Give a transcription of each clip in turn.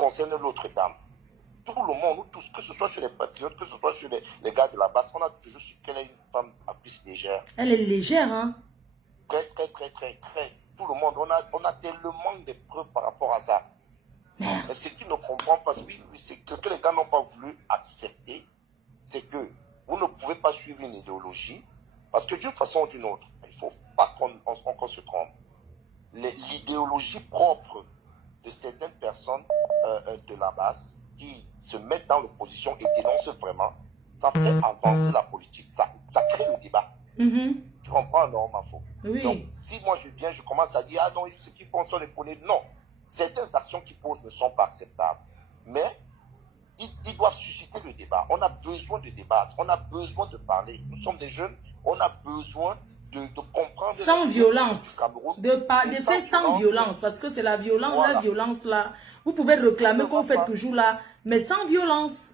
concerne l'autre dame, tout le monde, nous tous, que ce soit chez les patriotes, que ce soit chez les gars de la base, on a toujours su qu'elle est une femme à plus légère. Elle est légère, hein? Très. Tout le monde, on a tellement de preuves par rapport à ça. Mais ce qu'ils ne comprennent pas, c'est que les gars n'ont pas voulu accepter, c'est que vous ne pouvez pas suivre une idéologie, parce que d'une façon ou d'une autre, il ne faut pas qu'on se trompe. L'idéologie propre de certaines personnes de la base qui se mettent dans l'opposition et dénoncent vraiment, ça fait avancer la politique, ça crée le débat. Tu comprends, non, ma faute. Oui. Donc, si moi je viens, je commence à dire, ah non, ce qu'ils font sont les poneys. Non, certaines actions qu'ils posent ne sont pas acceptables. Mais ils doivent susciter le débat. On a besoin de débattre, on a besoin de parler. Nous sommes des jeunes, on a besoin de comprendre. Sans violence. De faire sans violence. Parce que c'est la violence, voilà. La violence là. Vous pouvez réclamer qu'on fait toujours là, mais sans violence.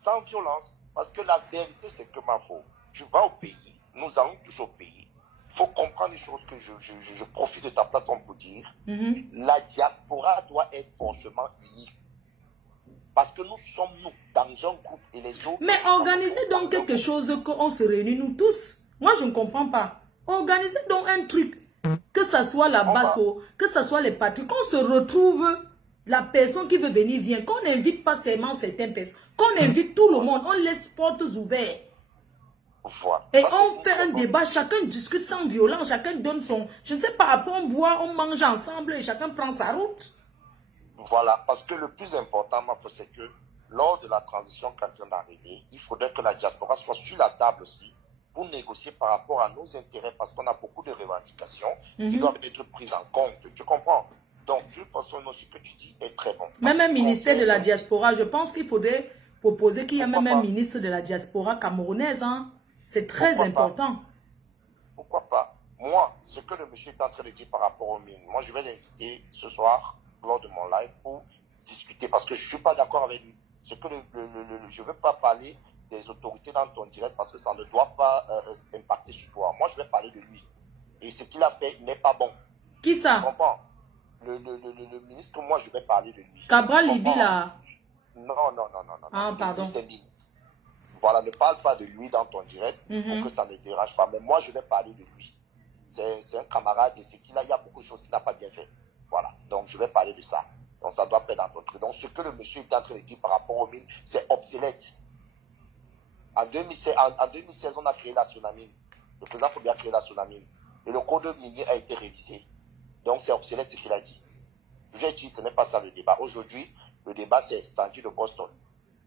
Sans violence. Parce que la vérité, c'est que ma faute. Tu vas au pays, nous allons toujours au pays. Il faut comprendre une chose que je profite de ta plateforme pour dire. La diaspora doit être forcément unie. Parce que nous sommes, nous, dans un groupe et les autres... Mais organisez donc quelque chose qu'on se réunit, nous tous. Moi, je ne comprends pas. Organisez donc un truc. Que ce soit la Basso, que ce soit les patriotes, qu'on se retrouve, la personne qui veut venir vient. Qu'on n'invite pas seulement certaines personnes. Qu'on invite tout le monde. On laisse portes ouvertes. Voilà. Et ça, on fait un débat, chacun discute sans violence, chacun donne son... Je ne sais pas, après on boit, on mange ensemble et chacun prend sa route. Voilà, parce que le plus important, c'est que lors de la transition quand on est arrivé, il faudrait que la diaspora soit sur la table aussi pour négocier par rapport à nos intérêts, parce qu'on a beaucoup de revendications qui doivent être prises en compte. Tu comprends? Donc, d'une façon, ce que tu dis est très bon. Même un ministère de la diaspora, je pense qu'il faudrait proposer qu'il y ait même un ministre de la diaspora camerounaise. Hein? C'est très important. Pourquoi pas? Moi, ce que le monsieur est en train de dire par rapport aux mines, moi je vais l'inviter ce soir lors de mon live pour discuter, parce que je ne suis pas d'accord avec lui. Je ne veux pas parler des autorités dans ton direct parce que ça ne doit pas impacter sur toi. Moi, je vais parler de lui. Et ce qu'il a fait n'est pas bon. Qui ça? Tu comprends? Le ministre, moi, je vais parler de lui. Cabral Libi, là? Non. Ah, pardon. Voilà, ne parle pas de lui dans ton direct pour que ça ne dérange pas. Mais moi, je vais parler de lui. C'est un camarade et c'est qu'il a, il y a beaucoup de choses qu'il n'a pas bien fait. Voilà, donc je vais parler de ça. Donc ça doit pas être dans ton truc. Donc ce que le monsieur est en train de dire par rapport aux mines, c'est obsolète. En 2016, on a créé la tsunami. Le président Fobia a créé la tsunami. Et le code minier a été révisé. Donc c'est obsolète ce qu'il a dit. J'ai dit, ce n'est pas ça le débat. Aujourd'hui, le débat c'est Stanley de Boston.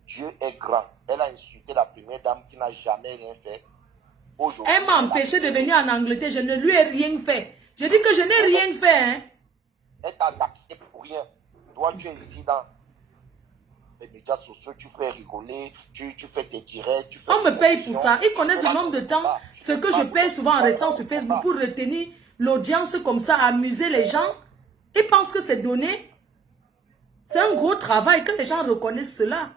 Dieu est grand. Elle a insulté la première dame qui n'a jamais rien fait. Elle m'a empêché de venir en Angleterre. Je ne lui ai rien fait. Je dis que je n'ai rien fait. Hein. Elle t'a attaqué pour rien. Toi, tu es ici dans les médias sociaux, tu fais rigoler, tu fais tes directs. On me paye pour ça. Ils connaissent le nombre de temps. Ce que je paye souvent en restant sur Facebook pour retenir l'audience comme ça, amuser les gens. Ils pensent que c'est donné. C'est un gros travail, que les gens reconnaissent cela.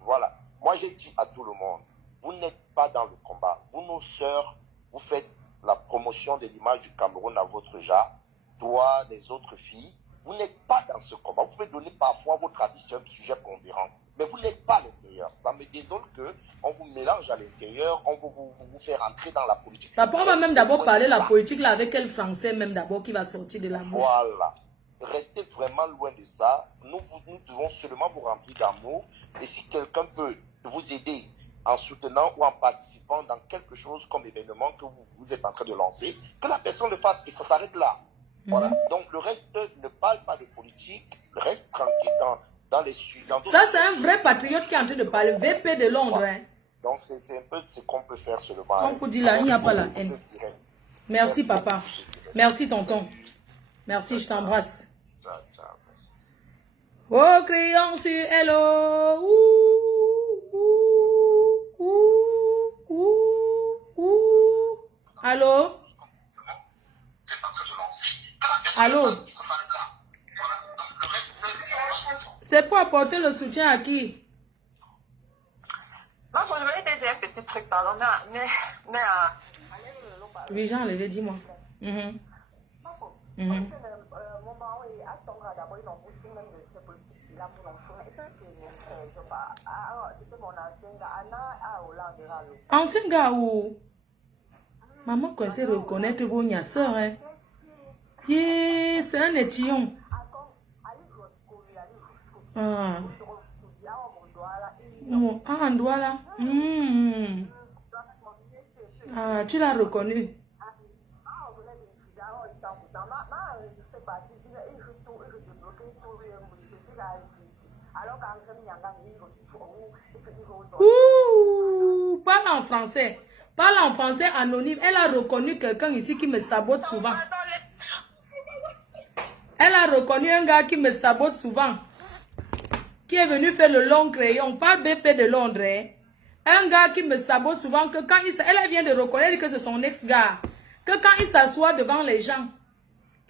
Voilà. Moi, j'ai dit à tout le monde, vous n'êtes pas dans le combat. Vous, nos sœurs, vous faites la promotion de l'image du Cameroun à votre genre. Toi, les autres filles, vous n'êtes pas dans ce combat. Vous pouvez donner parfois votre avis sur un sujet pondérant, mais vous n'êtes pas à l'intérieur. Ça me désole qu'on vous mélange à l'intérieur, on vous fait rentrer dans la politique. Papa, on va même d'abord parler de la politique là avec quel français même d'abord qui va sortir de la bouche. Voilà. Restez vraiment loin de ça. Nous devons seulement vous remplir d'amour. Et si quelqu'un peut vous aider en soutenant ou en participant dans quelque chose comme événement que vous êtes en train de lancer, que la personne le fasse et ça s'arrête là. Voilà. Donc le reste ne parle pas de politique, reste tranquille dans les sujets. Ça c'est un vrai patriote qui est en train de parler, VP de Londres. Voilà. Hein. Donc c'est un peu ce qu'on peut faire seulement. On peut dire là, il n'y a pas la haine. Merci papa. Merci tonton. Merci, je t'embrasse. Oh, crions sur hello. Allô? Allô? C'est pour apporter le soutien à qui? Non, je voulais te dire un petit truc, pardon, mais oui, j'ai enlevé, dis-moi. Ancien gars où maman quand c'est reconnaître vos soeur, hein. Yeah, c'est un étillon. Ah. Oh, ah, Ndouala. Ah, tu l'as reconnu. Ouh, parle en français. Parle en français anonyme. Elle a reconnu quelqu'un ici qui me sabote souvent. Elle a reconnu un gars qui me sabote souvent. Qui est venu faire le long crayon. Pas BP de Londres. Hein. Un gars qui me sabote souvent. Que quand elle vient de reconnaître que c'est son ex-gars. Que quand il s'assoit devant les gens.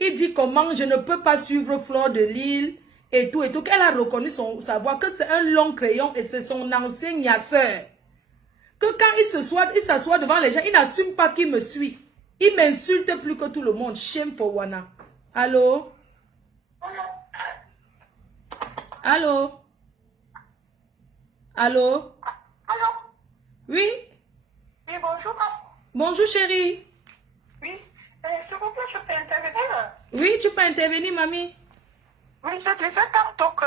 Il dit comment je ne peux pas suivre Fleur de Lille. Et tout, et tout. Qu'elle a reconnu sa voix. Que c'est un long crayon. Et c'est son ancien niasseur. Que quand il s'assoit devant les gens. Il n'assume pas qu'il me suit. Il m'insulte plus que tout le monde. Shame for Wana. Allô? Allô? Allô? Allô? Oui? Oui, bonjour. Bonjour, chérie. Oui, s'il vous plaît, je peux intervenir? Oui, tu peux intervenir, mamie. Oui, je disais tantôt que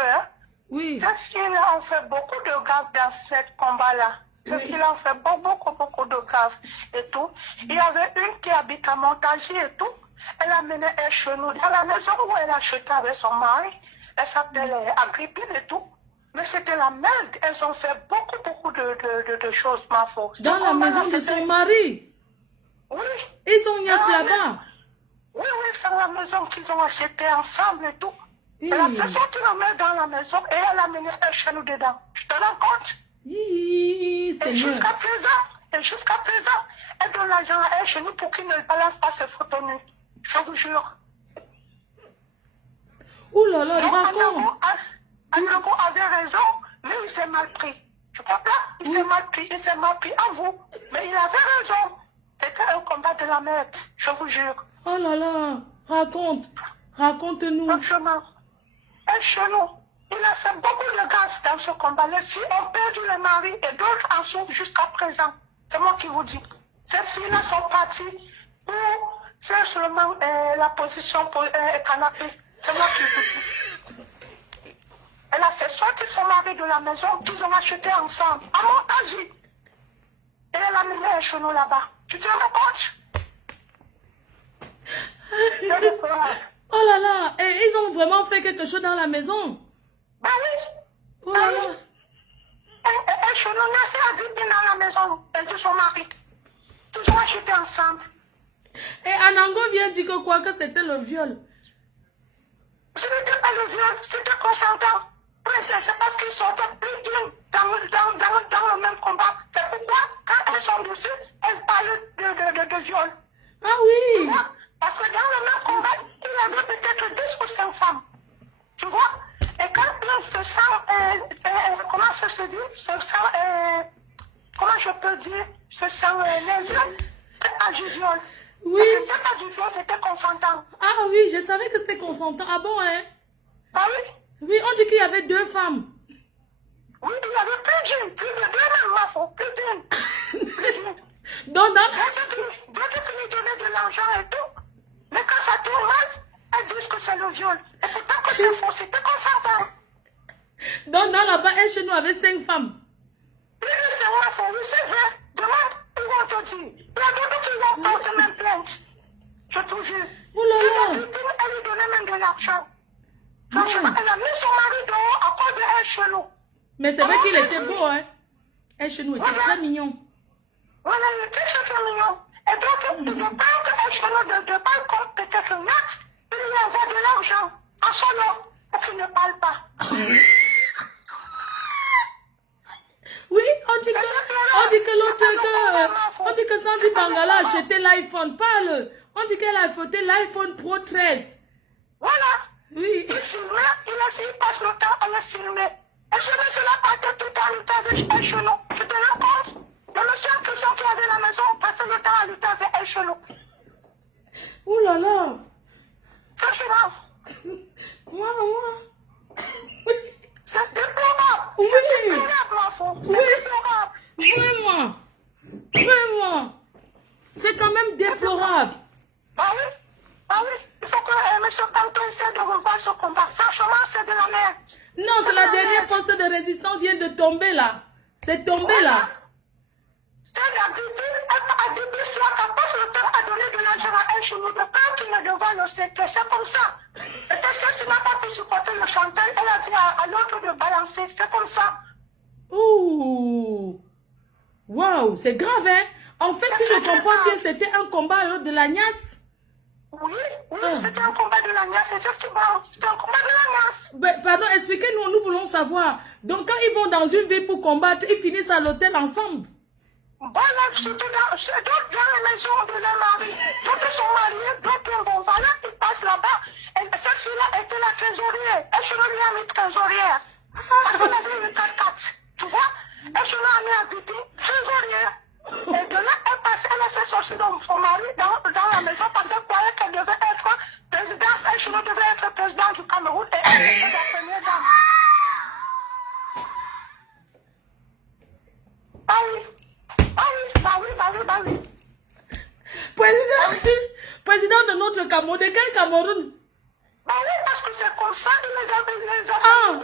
oui. Ces filles ont fait beaucoup de gaffes dans ce combat-là. Ces filles ont fait beaucoup de gaffes et tout. Il y avait une qui habite à Montagy et tout. Elle a mené un chez nous dans la maison où elle a acheté avec son mari. Elle s'appelle Agrippine et tout. Mais c'était la merde. Elles ont fait beaucoup de choses, ma faute. Dans la maison de son mari? Oui. Ils ont niasse là-bas? Oui, c'est la maison qu'ils ont achetée ensemble et tout. Elle a fait sortir la mère dans la maison et elle a mené un chez nous dedans. Je te rends compte? Et jusqu'à présent, elle donne l'argent à elle chez nous pour qu'il ne balance pas ses photos nues. Je vous jure. Ouh là là, raconte. Anago avait raison, mais il s'est mal pris. Tu comprends? Il s'est mal pris à vous. Mais il avait raison. C'était un combat de la merde, je vous jure. Oh là là, raconte-nous. Franchement, elle chez nous, il a fait beaucoup de gaffe dans ce combat. Les filles ont perdu le mari et d'autres en souffrent jusqu'à présent. C'est moi qui vous dis. Ces filles-là sont parties pour faire seulement la position pour canapé. C'est moi qui vous dis. Elle a fait sortir son mari de la maison qu'ils ont acheté ensemble, à Montagy. Et elle a mené un chenou là-bas. Tu te rends compte? Oh là là, et ils ont vraiment fait quelque chose dans la maison? Bah oui. Oh là là. Un chenou naissait à vivre dans la maison de son mari. Ils ont acheté ensemble. Et Anango vient dire que quoi? Que c'était le viol? Ce n'était pas le viol, c'était consentant. C'est parce qu'ils sont plus d'une dans le même combat. C'est pourquoi, quand elles sont dessus, elles parlent de viol. Ah oui. Tu vois? Parce que dans le même combat, il y avait peut-être 10 ou 5 femmes. Tu vois? Et quand l'on se sent, comment ça se dit? Se sent, comment je peux dire? Se sent lésé, c'est pas du viol. Oui. C'était pas du viol, c'était consentant. Ah oui, je savais que c'était consentant. Ah bon, hein? Ah oui? Oui, on dit qu'il y avait 2 femmes. Oui, il y avait plus de 2 même, ma faute, plus d'une. Donc, D'autres qui lui donnaient de l'argent et tout. Mais quand ça tourne mal, elles disent que c'est le viol. Et pourtant que c'est faux, c'était consentant. Donc, dans là-bas, elle chez nous avait 5 femmes. Oui, c'est ma faute, oui, c'est vrai. Demande, ils vont te dire. Il y a d'autres qui vont porter même plainte. Je te jure. Oh là là. La victime, elle lui donnait même de l'argent. Franchement, elle a mis son mari dehors à cause de un chelou. Mais c'est vrai qu'il était beau, hein. Un chelou était très mignon. Voilà, il était très mignon. Et donc, il ne parle qu'un chelou de balcon, peut-être net, il lui envoie de l'argent en son nom pour qu'il ne parle pas. Oui, on dit que l'autre, on dit que Sandy Bangala a acheté l'iPhone. Parle. On dit qu'elle a acheté l'iPhone Pro 13. Voilà. Oui. Il filmait, il passe le temps à le filmer. Et je me suis la patte tout le temps avec un chelou. Je te rends compte? Le monsieur qui sortit de la maison passait le temps à lutter avec un chelou. Ouh là là. Franchement. Moi. net. Non, c'est la dernière poste de résistance vient de tomber là. C'est tombé là. C'est la Bible, c'est la parce l'auteur a donné de l'argent à un chenou de pain qui ne devant le secret. C'est comme ça. Et si n'a pas pu supporter le chanteur, elle a dit à l'autre de balancer. C'est comme ça. Ouh. Waouh, c'est grave, hein? En fait, si je comprends bien, c'était un combat de la Niasse. Oui, c'était un combat de la Niasse, effectivement. C'était un combat de la Niasse. Ben, pardon, expliquez-nous, nous voulons savoir. Donc, quand ils vont dans une ville pour combattre, ils finissent à l'hôtel ensemble. Voilà, surtout dans la maison de la mari. D'autres sont mariés, d'autres vont. Voilà, ils passent là-bas. Cette fille-là était la trésorière. Elle se lui a mis trésorière. Parce qu'elle avait une 4-4. Tu vois? Elle se l'a mis à Bibi, trésorière. Et de là, elle a fait sortir son mari dans la maison parce qu'elle croyait qu'elle devait être présidente. Elle devait être présidente du Cameroun et elle était la première dame. Ah oui. Président de notre Cameroun, de quel Cameroun? Bah oui, parce que c'est comme ça, les affaires.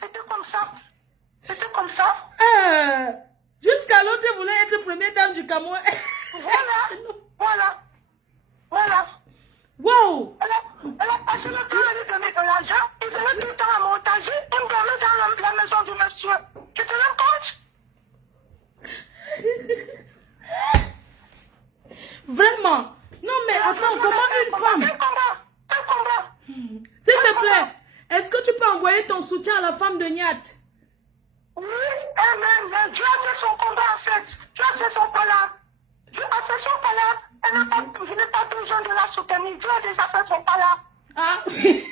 C'était comme ça. Jusqu'à l'autre voulait être première dame du Cameroun. Voilà. Wow. Elle a passé le temps à lui donner de l'argent. Il venait tout le temps à montager. Il me dormait dans la maison du monsieur. Tu te rends compte? Vraiment? Non, mais attends, comment une femme... Quel combat? S'il te plaît, est-ce que tu peux envoyer ton soutien à la femme de Niat? Oui, mais Dieu a fait son combat en fait. Dieu a fait son palabre. Dieu a fait son palabre. Je n'ai pas besoin de la soutenir. Dieu a déjà fait son palabre. Ah oui.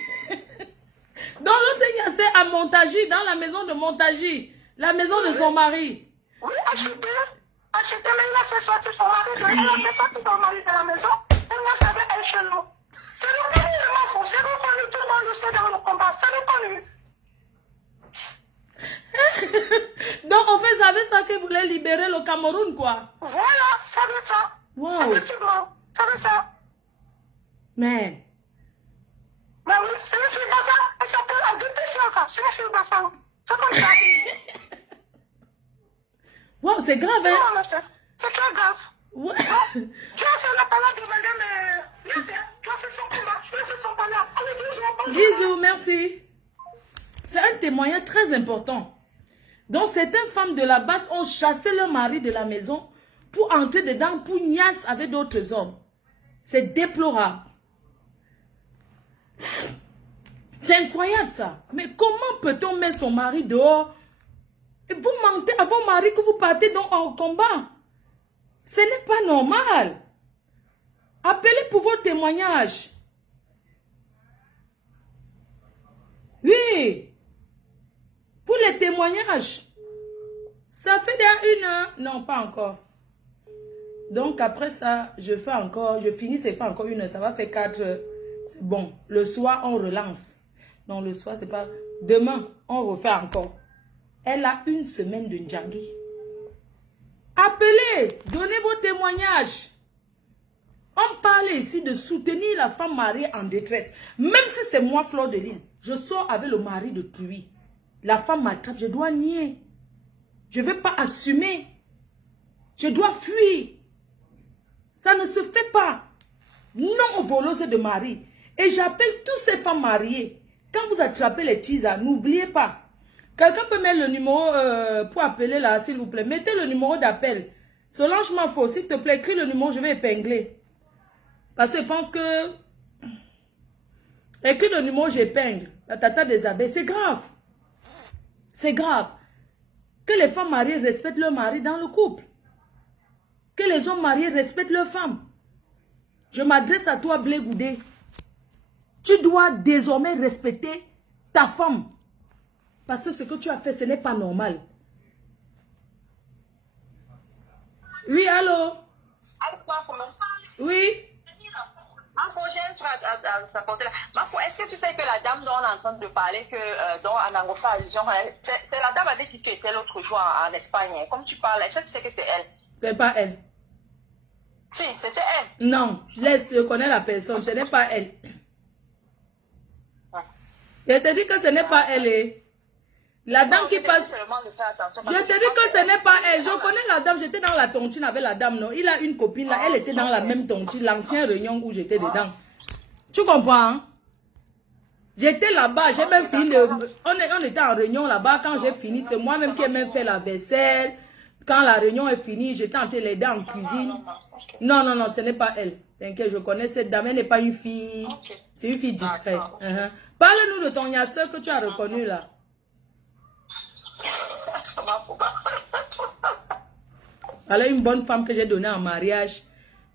Dans l'autre, il y a c'est à Montagy, dans la maison de Montagy, la maison de son mari. Oui, acheté, mais il a fait sortir son mari de la maison. Il n'a savait elle chez nous. C'est reconnu, le mafou. C'est reconnu, tout le monde le sait dans le combat. C'est reconnu. Donc, en fait, ça veut ça qu'il voulait libérer le Cameroun, quoi. Voilà, ça veut ça. Wow. Effectivement, ça veut ça. Mais oui, c'est une fille d'enfant. Elle s'appelle Adépésiaka. C'est une fille d'enfant. C'est comme ça. wow, c'est grave, hein? C'est très grave. Ouais. Tu as fait la parole de madame. Tu as fait son combat. Tu as fait son combat. Allez, bisous, merci. C'est un témoignage très important. Donc, certaines femmes de la base ont chassé leur mari de la maison pour entrer dedans, pour niasse avec d'autres hommes. C'est déplorable. C'est incroyable ça. Mais comment peut-on mettre son mari dehors et vous mentez à vos maris que vous partez donc en combat? Ce n'est pas normal. Appelez pour vos témoignages. Oui. Pour les témoignages. Ça fait déjà 1 heure. Non, pas encore. Donc après ça, je finis, c'est pas encore 1 heure. Ça va faire 4 heures. C'est bon. Le soir, on relance. Non, le soir, c'est pas... Demain, on refait encore. Elle a 1 semaine de Ndjangi. Appelez, donnez vos témoignages. On parle ici de soutenir la femme mariée en détresse. Même si c'est moi, Fleur de Lille, je sors avec le mari de Truy. La femme m'attrape, je dois nier. Je ne vais pas assumer. Je dois fuir. Ça ne se fait pas. Non voleuse de mari. Et j'appelle toutes ces femmes mariées. Quand vous attrapez les teasers, n'oubliez pas. Quelqu'un peut mettre le numéro pour appeler là, s'il vous plaît. Mettez le numéro d'appel. Solange Mafo, s'il te plaît, écris le numéro, je vais épingler. Parce que je pense que... Écris le numéro, j'épingle. La tata des abeilles, c'est grave. C'est grave. Que les femmes mariées respectent leur mari dans le couple. Que les hommes mariés respectent leurs femmes. Je m'adresse à toi, Blé Goudé. Tu dois désormais respecter ta femme. Parce que ce que tu as fait, ce n'est pas normal. Oui, allô? Oui? J'ai un truc à t'apporter là. Est-ce que tu sais que la dame dont on est en train de parler, dont Anango fait allusion, c'est la dame avec qui tu étais l'autre jour en Espagne. Comme tu parles, est-ce que tu sais que c'est elle? C'est pas elle. Si, c'était elle. Non, laisse, je connais la personne, ce n'est pas elle. Je te dis que ce n'est pas elle. La dame qui passe. Je te dis que ce n'est pas elle. Je connais la dame. J'étais dans la tontine avec la dame, non? Il a une copine là. Elle était dans la même tontine. L'ancienne réunion où j'étais dedans. Tu comprends? Hein? J'étais là-bas. J'ai même fini. On était en réunion là-bas. Quand j'ai fini, c'est moi-même qui ai même fait la vaisselle. Quand la réunion est finie, j'étais en train de l'aider en cuisine. Non, non, non, ce n'est pas elle. T'inquiète, je connais cette dame. Elle n'est pas une fille. C'est une fille discrète. Parle-nous de ton yasseur que tu as reconnu là. Alors, une bonne femme que j'ai donnée en mariage.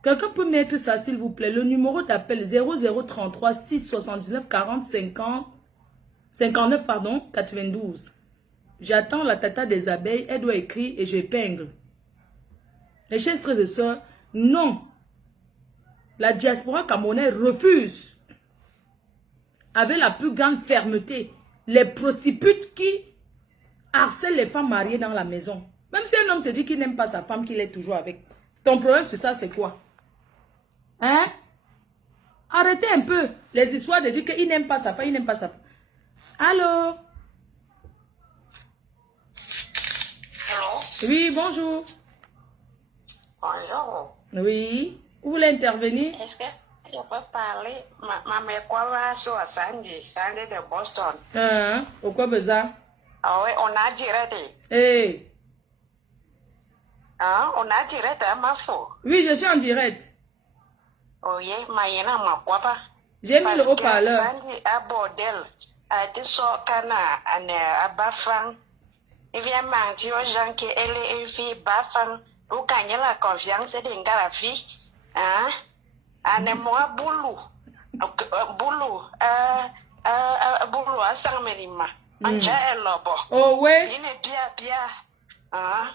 Quelqu'un peut mettre ça, s'il vous plaît. Le numéro d'appel 0033 679 40 50 59 pardon 92. J'attends la tata des abeilles. Elle doit écrire et j'épingle. Les chers frères et sœurs, non. La diaspora camerounaise refuse avec la plus grande fermeté les prostituées qui harcèlent les femmes mariées dans la maison. Même si un homme te dit qu'il n'aime pas sa femme, qu'il est toujours avec. Ton problème sur ça, c'est quoi? Hein? Arrêtez un peu les histoires de dire qu'il n'aime pas sa femme, il n'aime pas sa femme. Allô? Allô? Oui, bonjour. Bonjour. Oui. Vous voulez intervenir? Est-ce que je peux parler? Ma mère quoi va sur Sandy de Boston. Au quoi besoin? Ah oui, on a direct. Hey. Hein? On a direct à ma faux. Oui, je suis en direct. Oui, ma yéna ma quoi pas. J'ai mis le haut-parleur. Sandy a bordel. A été sorcana à Bafang. Il vient mentir aux gens qu'elle est une fille Bafang. Pour gagner la confiance de la fille. Hein? Anemoi boulou. Boulou. Boulou à Saint-Mérima. Oh ouais. Il est bien. Hein?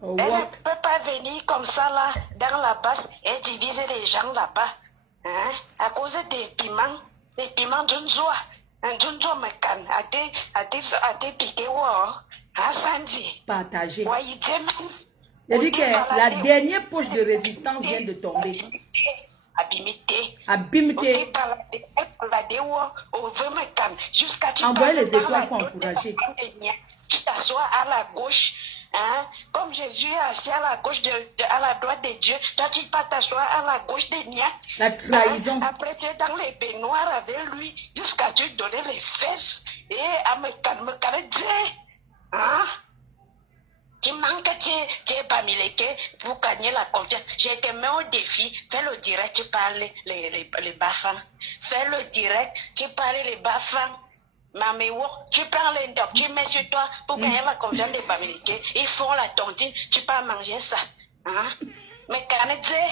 Oh, Elle ne walk. peut pas venir comme ça là, dans la base, et diviser les gens là-bas. Hein? À cause des piments d'une joie. D'une joie me canne. A été piqué, à Sandy. Partagé. Ouais, Il dit que la dernière poche de résistance vient de tomber. Abimité. Envoyez les étoiles pour encourager. Tu t'assois à la gauche, hein? Comme Jésus est assis à la gauche, à la droite de Dieu, toi tu vas t'asseoir à la gauche de Nia. La trahison. Hein? Après tu es dans les baignoires avec lui, jusqu'à tu donner les fesses et à me calmer. Hein? Tu manques, tu es pas milité pour gagner la confiance. J'ai te mis au défi, fais le direct, tu parles les bafans. Fais le direct, tu parles les bafans. Mamie, tu prends les docs, tu mets sur toi pour gagner la confiance des Bamilés. Ils font la tontine, tu peux manger ça. Hein? Mais Canadien,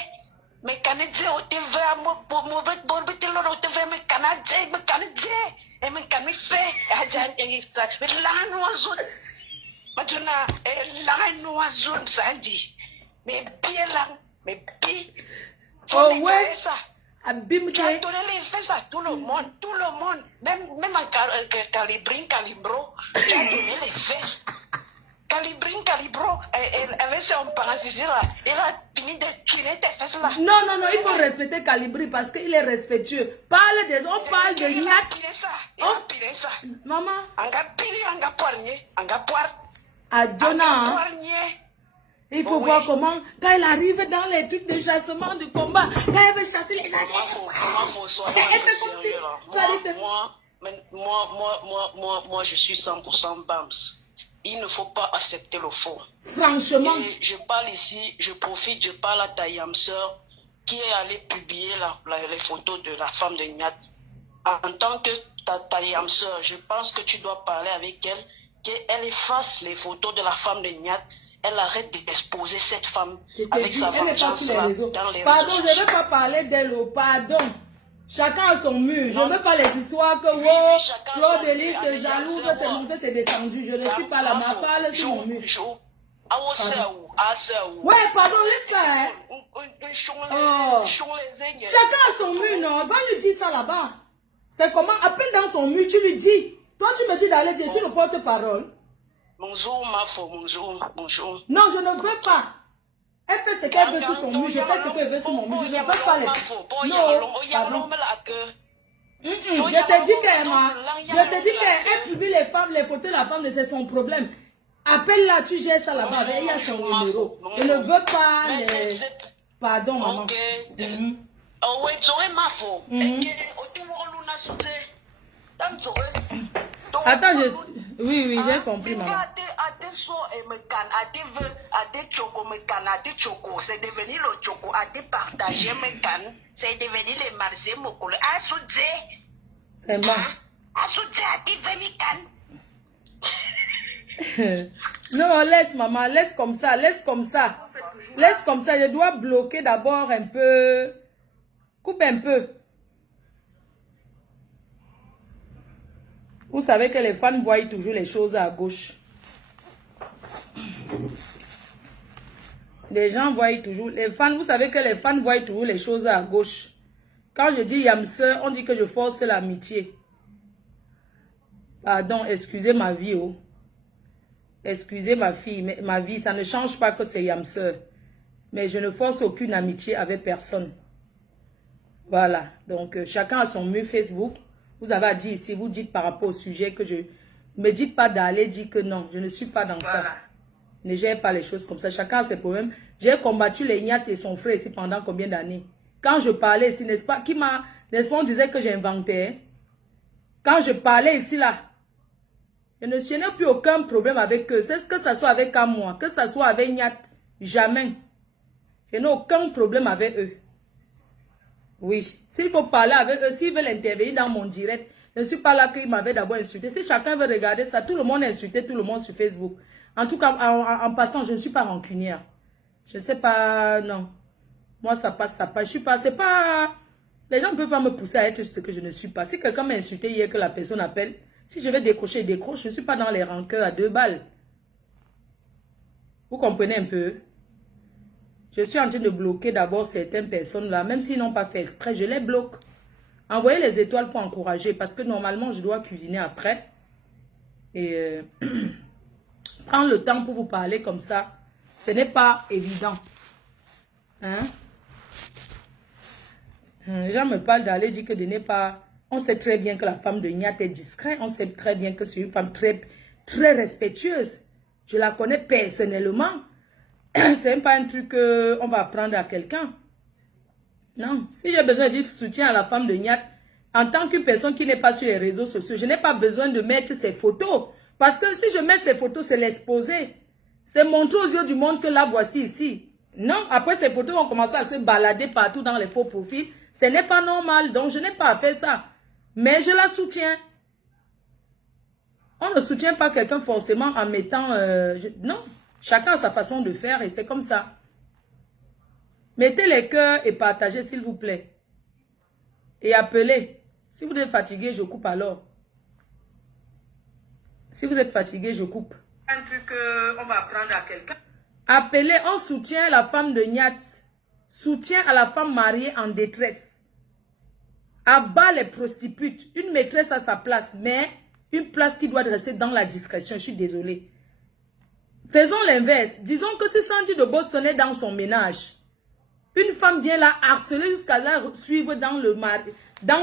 on te veut à moi, pour moi, on te veut, mais Canadien, et mais Canadien fait, mais là, nous avons, maintenant, là, nous avons, ça dit, mais bien là, mais bien, oh ouais. Ça. Tu as donné les fesses à tout le monde, même à Calibro, tu as donné les fesses. Calibro, avec son parasite là, il a fini de tuer tes fesses là. Non, il faut respecter Calibri parce qu'il est respectueux. Parle des on parle de Niak. Il a pilé ça. Maman. On a pilé, on a poigné, on a poire. À Jonah. Il faut voir comment, quand il arrive dans les trucs de chassement du combat, quand elle veut chasser les Moi, je suis 100% BAMS. Il ne faut pas accepter le faux. Franchement. Et je parle ici, je parle à ta Yamseur qui est allée publier les photos de la femme de Niat. En tant que ta Yamseur, je pense que tu dois parler avec elle, qu'elle efface les photos de la femme de Niat. Elle arrête d'exposer cette femme avec sa vengeance dans les pardon, je ne veux pas parler d'elle, pardon. Chacun a son mur. Je ne veux pas les histoires que Claude Delis te jalouse, c'est monté, c'est descendu. Je ne suis pas là, mais parle sur mon mur. Ouais, pardon, laisse ça. Hein. Oh. Chacun a son mur, non? Va lui dire ça là-bas. C'est comment? Appelle dans son mur, tu lui dis. Toi, tu me dis d'aller dire sur le porte-parole. Bonjour, ma fille, bonjour. Non, je ne veux pas. Elle fait ce qu'elle veut sur son mur, je fais ce qu'elle veut sur mon mur. Je ne veux pas les... Non, pardon. Je te dis qu'elle publie les femmes, les photos de la femme, c'est son problème. Appelle-la, tu gères ça là-bas, il y a son numéro. Je ne veux pas les... Pardon, maman. Attends, oui, j'ai compris, maman. C'est devenu le choco, partager mes cannes, c'est devenu les marchés mokolo. Non, laisse, maman, laisse comme ça, laisse comme ça. Laisse comme ça, je dois bloquer d'abord un peu. Coupe un peu. Vous savez que les fans voient toujours les choses à gauche. Les gens voient toujours, les fans, vous savez que les fans voient toujours les choses à gauche. Quand je dis yamseur, on dit que je force l'amitié. Pardon, excusez ma vie, oh. Excusez ma fille, ma vie, ça ne change pas que c'est yamseur. Mais je ne force aucune amitié avec personne. Voilà, donc chacun a son mur Facebook. Vous avez à dire ici, vous dites par rapport au sujet que je... Ne me dites pas d'aller dire que non, je ne suis pas dans ça. Ne gère pas les choses comme ça. Chacun a ses problèmes. J'ai combattu les Nyat et son frère ici pendant combien d'années? Quand je parlais ici, n'est-ce pas? N'est-ce pas, on disait que j'inventais. Hein? Quand je parlais ici, là, je n'ai plus aucun problème avec eux. C'est ce que ça soit avec moi, que ça soit avec Nyat. Jamais. Je n'ai aucun problème avec eux. Oui. S'il faut parler avec eux, s'ils veulent intervenir dans mon direct, je ne suis pas là qu'ils m'avaient d'abord insulté. Si chacun veut regarder ça, tout le monde a insulté tout le monde sur Facebook. En tout cas, en passant, je ne suis pas rancunière. Je ne sais pas, non. Moi, ça passe, ça passe. Je suis pas, c'est pas... Les gens ne peuvent pas me pousser à être ce que je ne suis pas. Si quelqu'un m'a insulté hier, que la personne appelle, si je vais décrocher, décroche. Je ne suis pas dans les rancœurs à 2 balles. Vous comprenez un peu? Je suis en train de bloquer d'abord certaines personnes là, même s'ils n'ont pas fait exprès, je les bloque. Envoyez les étoiles pour encourager, parce que normalement, je dois cuisiner après. Et prendre le temps pour vous parler comme ça, ce n'est pas évident. Hein? Les gens me parlent d'aller dire que de n'est pas... On sait très bien que la femme de Nyat est discrète. On sait très bien que c'est une femme très, très respectueuse. Je la connais personnellement. C'est même pas un truc qu'on va apprendre à quelqu'un. Non. Si j'ai besoin de dire soutien à la femme de Nyat, en tant qu'une personne qui n'est pas sur les réseaux sociaux, je n'ai pas besoin de mettre ses photos. Parce que si je mets ces photos, c'est l'exposer. C'est montrer aux yeux du monde que là, voici ici. Non, après ces photos vont commencer à se balader partout dans les faux profils. Ce n'est pas normal, donc je n'ai pas fait ça. Mais je la soutiens. On ne soutient pas quelqu'un forcément en mettant... non, chacun a sa façon de faire et c'est comme ça. Mettez les cœurs et partagez s'il vous plaît. Et appelez. Si vous êtes fatigué, je coupe alors. Si vous êtes fatigué, je coupe. Un truc qu'on va apprendre à quelqu'un. Appelez, on soutient la femme de Nyat. Soutien à la femme mariée en détresse. Abat les prostituées. Une maîtresse à sa place, mais une place qui doit rester dans la discrétion. Je suis désolée. Faisons l'inverse. Disons que si Sandy de Boston est dans son ménage, une femme vient la harceler jusqu'à la suivre dans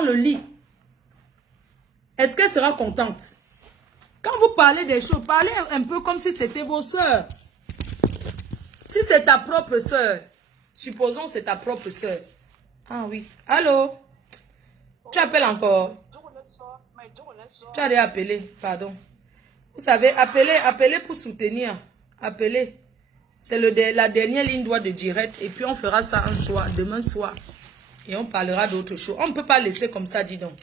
le lit. Est-ce qu'elle sera contente? Quand vous parlez des choses, parlez un peu comme si c'était vos sœurs. Si c'est ta propre sœur, supposons c'est ta propre sœur. Ah oui. Allô? Tu appelles encore? Tu as déjà appelé, pardon. Vous savez, appelez pour soutenir. Appelez. C'est la dernière ligne droite de direct. Et puis on fera ça un soir, demain soir. Et on parlera d'autres choses. On ne peut pas laisser comme ça, dis donc.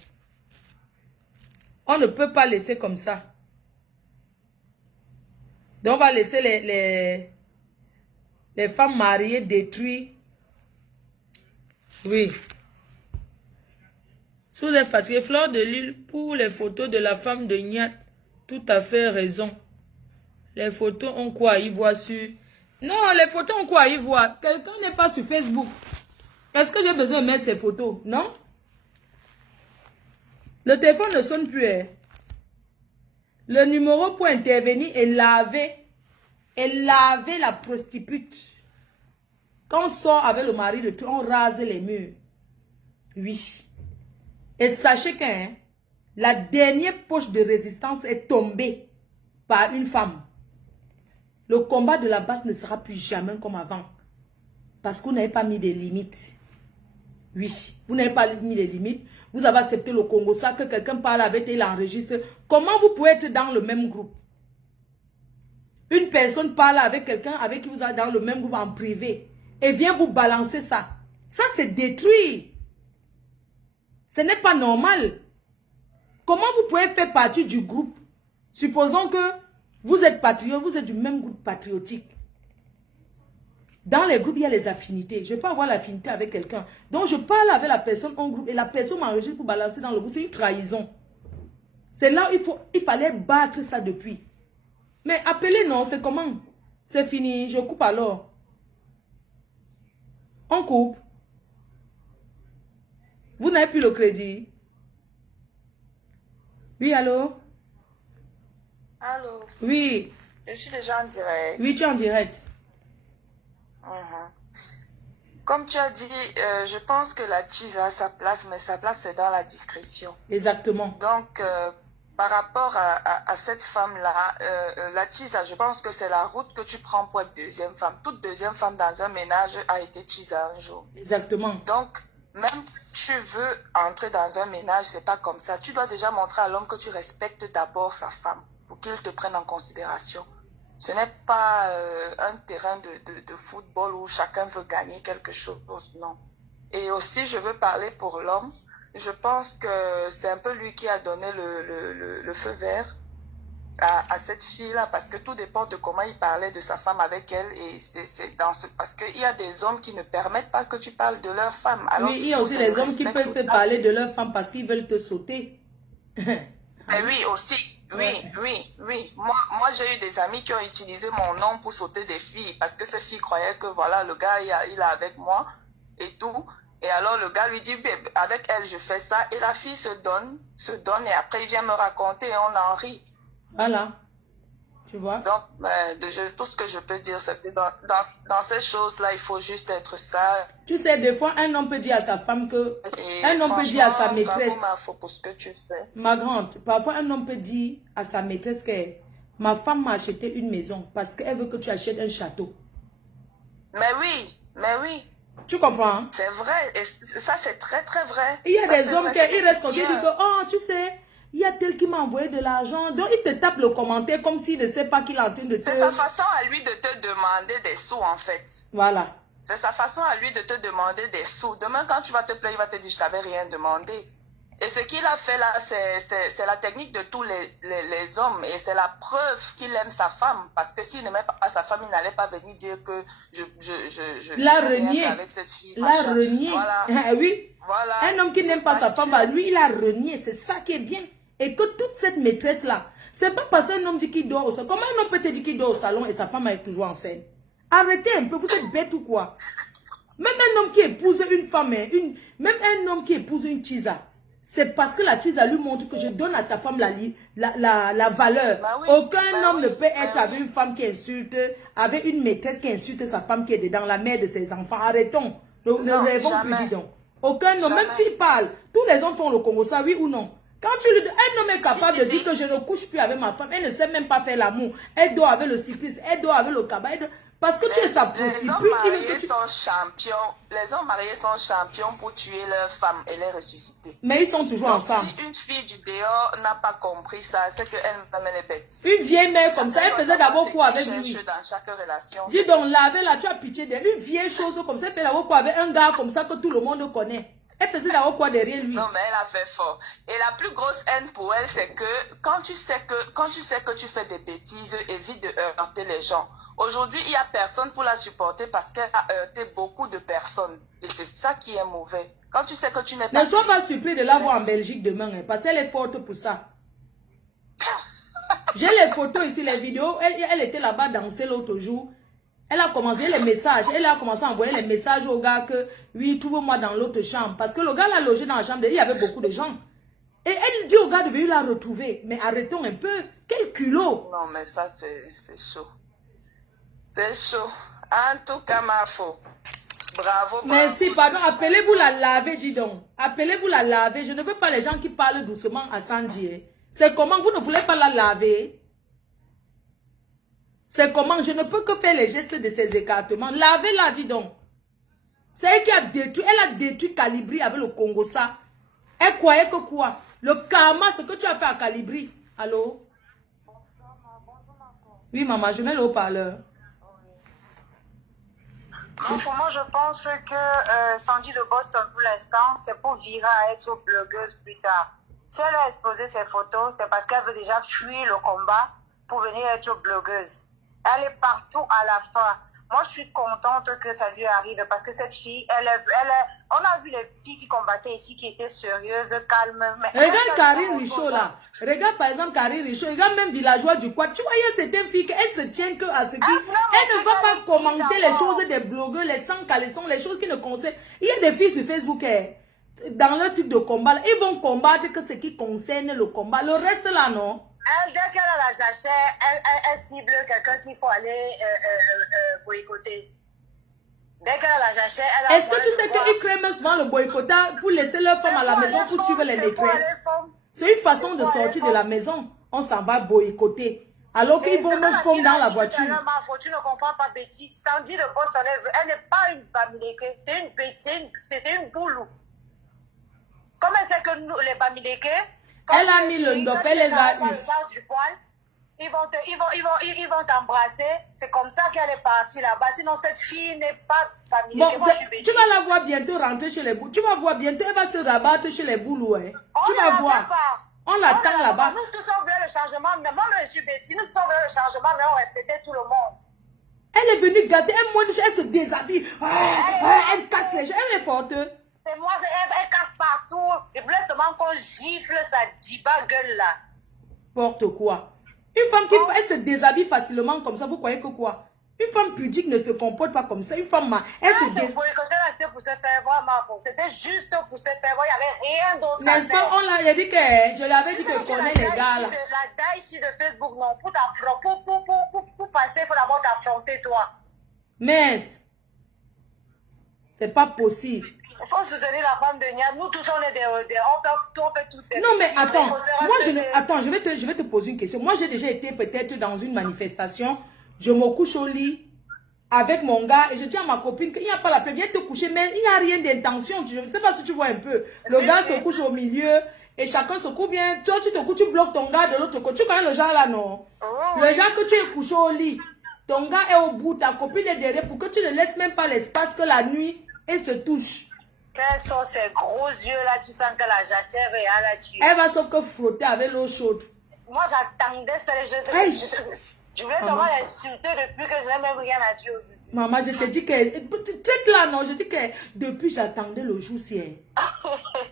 On ne peut pas laisser comme ça. Donc on va laisser les femmes mariées détruites. Oui. Si vous êtes fatigué, Fleur de Lille, pour les photos de la femme de Nyat, tout à fait raison. Les photos ont quoi à y voir sur... Non, les photos ont quoi à y voir? Quelqu'un n'est pas sur Facebook. Est-ce que j'ai besoin de mettre ces photos? Non? Le téléphone ne sonne plus. Hein? Le numéro pour intervenir est lavé. Et laver la prostituée. Quand on sort avec le mari de tout, on rase les murs. Oui. Et sachez que hein, la dernière poche de résistance est tombée par une femme. Le combat de la base ne sera plus jamais comme avant. Parce que vous n'avez pas mis des limites. Oui, vous n'avez pas mis les limites. Vous avez accepté le Congo, ça que quelqu'un parle avec et il enregistre. Comment vous pouvez être dans le même groupe? Une personne parle avec quelqu'un avec qui vous êtes dans le même groupe en privé et vient vous balancer ça. Ça, c'est détruit. Ce n'est pas normal. Comment vous pouvez faire partie du groupe? Supposons que vous êtes patriote, vous êtes du même groupe patriotique. Dans les groupes, il y a les affinités. Je peux avoir l'affinité avec quelqu'un. Donc, je parle avec la personne en groupe et la personne m'enregistre pour balancer dans le groupe. C'est une trahison. C'est là où il fallait battre ça depuis. Mais appelez, non, c'est comment? C'est fini, je coupe alors. On coupe. Vous n'avez plus le crédit. Oui, allô? Allô? Oui. Je suis déjà en direct. Oui, tu es en direct. Comme tu as dit, je pense que la cheese a sa place, mais sa place c'est dans la discrétion. Exactement. Donc, par rapport à cette femme-là, la cheese, je pense que c'est la route que tu prends pour être deuxième femme. Toute deuxième femme dans un ménage a été cheese un jour. Exactement. Donc, même si tu veux entrer dans un ménage, c'est pas comme ça. Tu dois déjà montrer à l'homme que tu respectes d'abord sa femme pour qu'il te prenne en considération. Ce n'est pas un terrain de football où chacun veut gagner quelque chose, non. Et aussi, je veux parler pour l'homme. Je pense que c'est un peu lui qui a donné le feu vert à cette fille-là, parce que tout dépend de comment il parlait de sa femme avec elle. Et c'est dans ce... Parce qu'il y a des hommes qui ne permettent pas que tu parles de leur femme. Alors oui, il y a aussi des hommes qui peuvent te parler de leur femme parce qu'ils veulent te sauter. Mais oui, aussi. Oui. Moi j'ai eu des amis qui ont utilisé mon nom pour sauter des filles parce que ces filles croyaient que voilà, le gars, il est avec moi et tout. Et alors le gars lui dit, avec elle, je fais ça. Et la fille se donne et après il vient me raconter et on en rit. Voilà. Tu vois? Donc, tout ce que je peux dire, c'est que dans ces choses-là, il faut juste être sage. Tu sais, des fois, un homme peut dire à sa femme que... un homme peut dire à sa maîtresse... Bravo, pour ce que tu fais. Ma grande, parfois un homme peut dire à sa maîtresse que ma femme m'a acheté une maison parce qu'elle veut que tu achètes un château. Mais oui. Tu comprends? Hein? C'est vrai. Et ça, c'est très, très vrai. Il y a des hommes qui restent comme ça, ils disent que, oh, tu sais... Il y a tel qui m'a envoyé de l'argent. Donc, il te tape le commentaire comme s'il ne sait pas qu'il est en train de te... C'est sa façon à lui de te demander des sous, en fait. Voilà. C'est sa façon à lui de te demander des sous. Demain, quand tu vas te plaindre, il va te dire, je t'avais rien demandé. Et ce qu'il a fait là, c'est la technique de tous les hommes. Et c'est la preuve qu'il aime sa femme. Parce que s'il n'aimait pas sa femme, il n'allait pas venir dire que je l'a renié. Avec cette fille. L'a renié. Voilà. Oui. Voilà. Un homme qui n'aime pas sa femme, bah, lui, il a renié. C'est ça qui est bien. Et que toute cette maîtresse-là, c'est pas parce qu'un homme dit qu'il dort au salon. Comment un homme peut te dire qu'il dort au salon et sa femme est toujours enceinte? Arrêtez un peu, vous êtes bête ou quoi? Même un homme qui épouse une femme, même un homme qui épouse une tisa, c'est parce que la tisa lui montre que je donne à ta femme la valeur. Bah oui, Aucun homme ne peut être avec une femme qui insulte, avec une maîtresse qui insulte sa femme qui est dedans, la mère de ses enfants. Arrêtons. Ne rêvons plus, dis donc. Aucun homme, même s'il parle, tous les hommes font le Congo, ça, oui ou non? Quand tu lui dis, un homme est capable de dire que je ne couche plus avec ma femme, elle ne sait même pas faire l'amour. Elle dort avec le cycliste, elle dort avec le cabas. Parce que tu es sa prostituée. Les hommes mariés sont champions pour tuer leur femme et les ressusciter. Mais ils sont toujours ensemble. Si une fille du dehors n'a pas compris ça, c'est qu'elle est bête. Une vieille mère comme ça, elle faisait d'abord quoi avec lui? Dans chaque relation. Dis donc, lavez là, tu as pitié d'elle. Une vieille chose comme ça, elle fait d'abord quoi avec un gars comme ça que tout le monde connaît. Elle faisait d'abord quoi derrière lui? Non, mais elle a fait fort. Et la plus grosse haine pour elle, c'est que quand tu sais que tu fais des bêtises, évite de heurter les gens. Aujourd'hui, il n'y a personne pour la supporter parce qu'elle a heurté beaucoup de personnes. Et c'est ça qui est mauvais. Quand tu sais que tu n'es pas... Ne sois pas surpris de la voir en Belgique demain, hein, parce qu'elle est forte pour ça. J'ai les photos ici, les vidéos. Elle était là-bas danser l'autre jour. Elle a commencé les messages. Elle a commencé à envoyer les messages au gars que, oui, trouve-moi dans l'autre chambre. Parce que le gars l'a logé dans la chambre. Il y avait beaucoup de gens. Et elle dit au gars de venir la retrouver. Mais arrêtons un peu. Quel culot. Non, mais ça, c'est chaud. C'est chaud. En tout cas, ma faute. Bravo. Merci, pardon. Appelez-vous la laver, dis donc. Appelez-vous la laver. Je ne veux pas les gens qui parlent doucement à Sandy. C'est comment vous ne voulez pas la laver? C'est comment? Je ne peux que faire les gestes de ces écartements. Lavez-la, dis donc. C'est elle qui a détruit. Elle a détruit Calibri avec le Congo, ça. Elle croyait que quoi? Le karma, ce que tu as fait à Calibri. Allô? Oui, maman, je mets le haut-parleur. Pour moi, je pense que Sandy de Boston, pour l'instant, c'est pour virer à être blogueuse plus tard. Si elle a exposé ses photos, c'est parce qu'elle veut déjà fuir le combat pour venir être blogueuse. Elle est partout à la fin. Moi, je suis contente que ça lui arrive parce que cette fille, on a vu les filles qui combattaient ici qui étaient sérieuses, calmes. Regarde Karine Richaud là. Regarde par exemple Karine Richaud. Regarde même Villageois du Quad. Tu vois, il y a certaines filles qui se tiennent que à ce qui. Elle ne va pas commenter les choses des blogueurs, les sans caleçons, les choses qui ne concernent. Il y a des filles sur Facebook dans leur type de combat. Là, ils vont combattre que ce qui concerne le combat. Le reste là, non. Elle, dès qu'elle a la jachère, elle cible quelqu'un qu'il faut aller boycotter. Dès qu'elle a la jachère, elle a... Est-ce que tu sais qu'ils créent même souvent le boycottage pour laisser leurs femmes à la maison pour suivre les maîtresses? C'est une façon de sortir de la maison. On s'en va boycotter. Alors qu'ils vont même fondre dans la voiture. Tu ne comprends pas, Betty. Sandy de Boston, elle n'est pas une Bamileke. C'est une boulou. Comment c'est que nous, les Bamileke... Elle a mis le ndop, elle les a eu. Ils vont t'embrasser. C'est comme ça qu'elle est partie là-bas. Sinon, cette fille n'est pas familière. Bon, tu vas la voir bientôt rentrer chez les boules. Tu vas voir bientôt, elle va se rabattre chez les boules. Hein. Tu vas voir. On l'attend là-bas. Nous tous on voulait le changement. Mais moi, je suis Betty. Nous tous on voulait le changement, mais on respectait tout le monde. Elle est venue garder un mois, elle se déshabille. Elle casse les gens. Elle est forte. C'est moi, elle casse partout. Il voulait seulement qu'on gifle sa diba gueule là. Porte quoi? Une femme qui elle se déshabille facilement comme ça, vous croyez que quoi? Une femme pudique ne se comporte pas comme ça. Une femme, elle se déshabille. C'était pour se faire voir, c'était juste pour se faire voir. Il n'y avait rien d'autre. N'est-ce pas? On l'a dit que je l'avais dit que je connais les gars là. La taille ici de Facebook, non. Pour passer, il faut d'abord t'affronter toi. Mais c'est pas possible. Il faut soutenir la femme de Niad. Nous tous, on est on fait tout. Non, mais attends. Moi, je vais te poser une question. Moi, j'ai déjà été peut-être dans une manifestation. Je me couche au lit avec mon gars et je dis à ma copine qu'il n'y a pas la paix. Viens te coucher, mais il n'y a rien d'intention. Je ne sais pas si tu vois un peu. Le gars se couche au milieu et chacun se couche bien. Toi, tu te couches, tu bloques ton gars de l'autre côté. Tu connais le genre là, non? Le genre que tu es couché au lit. Ton gars est au bout, ta copine est derrière pour que tu ne laisses même pas l'espace que la nuit, elle se touche. Quels sont ces gros yeux là, tu sens que la jachère est à la tuer. Elle va sauf que frotter avec l'eau chaude. Moi j'attendais ça, je voulais vraiment l'insulter depuis que je n'ai même rien à dire aujourd'hui. Maman, je te dis que, peut-être là non, je dis que depuis j'attendais le jour-ci.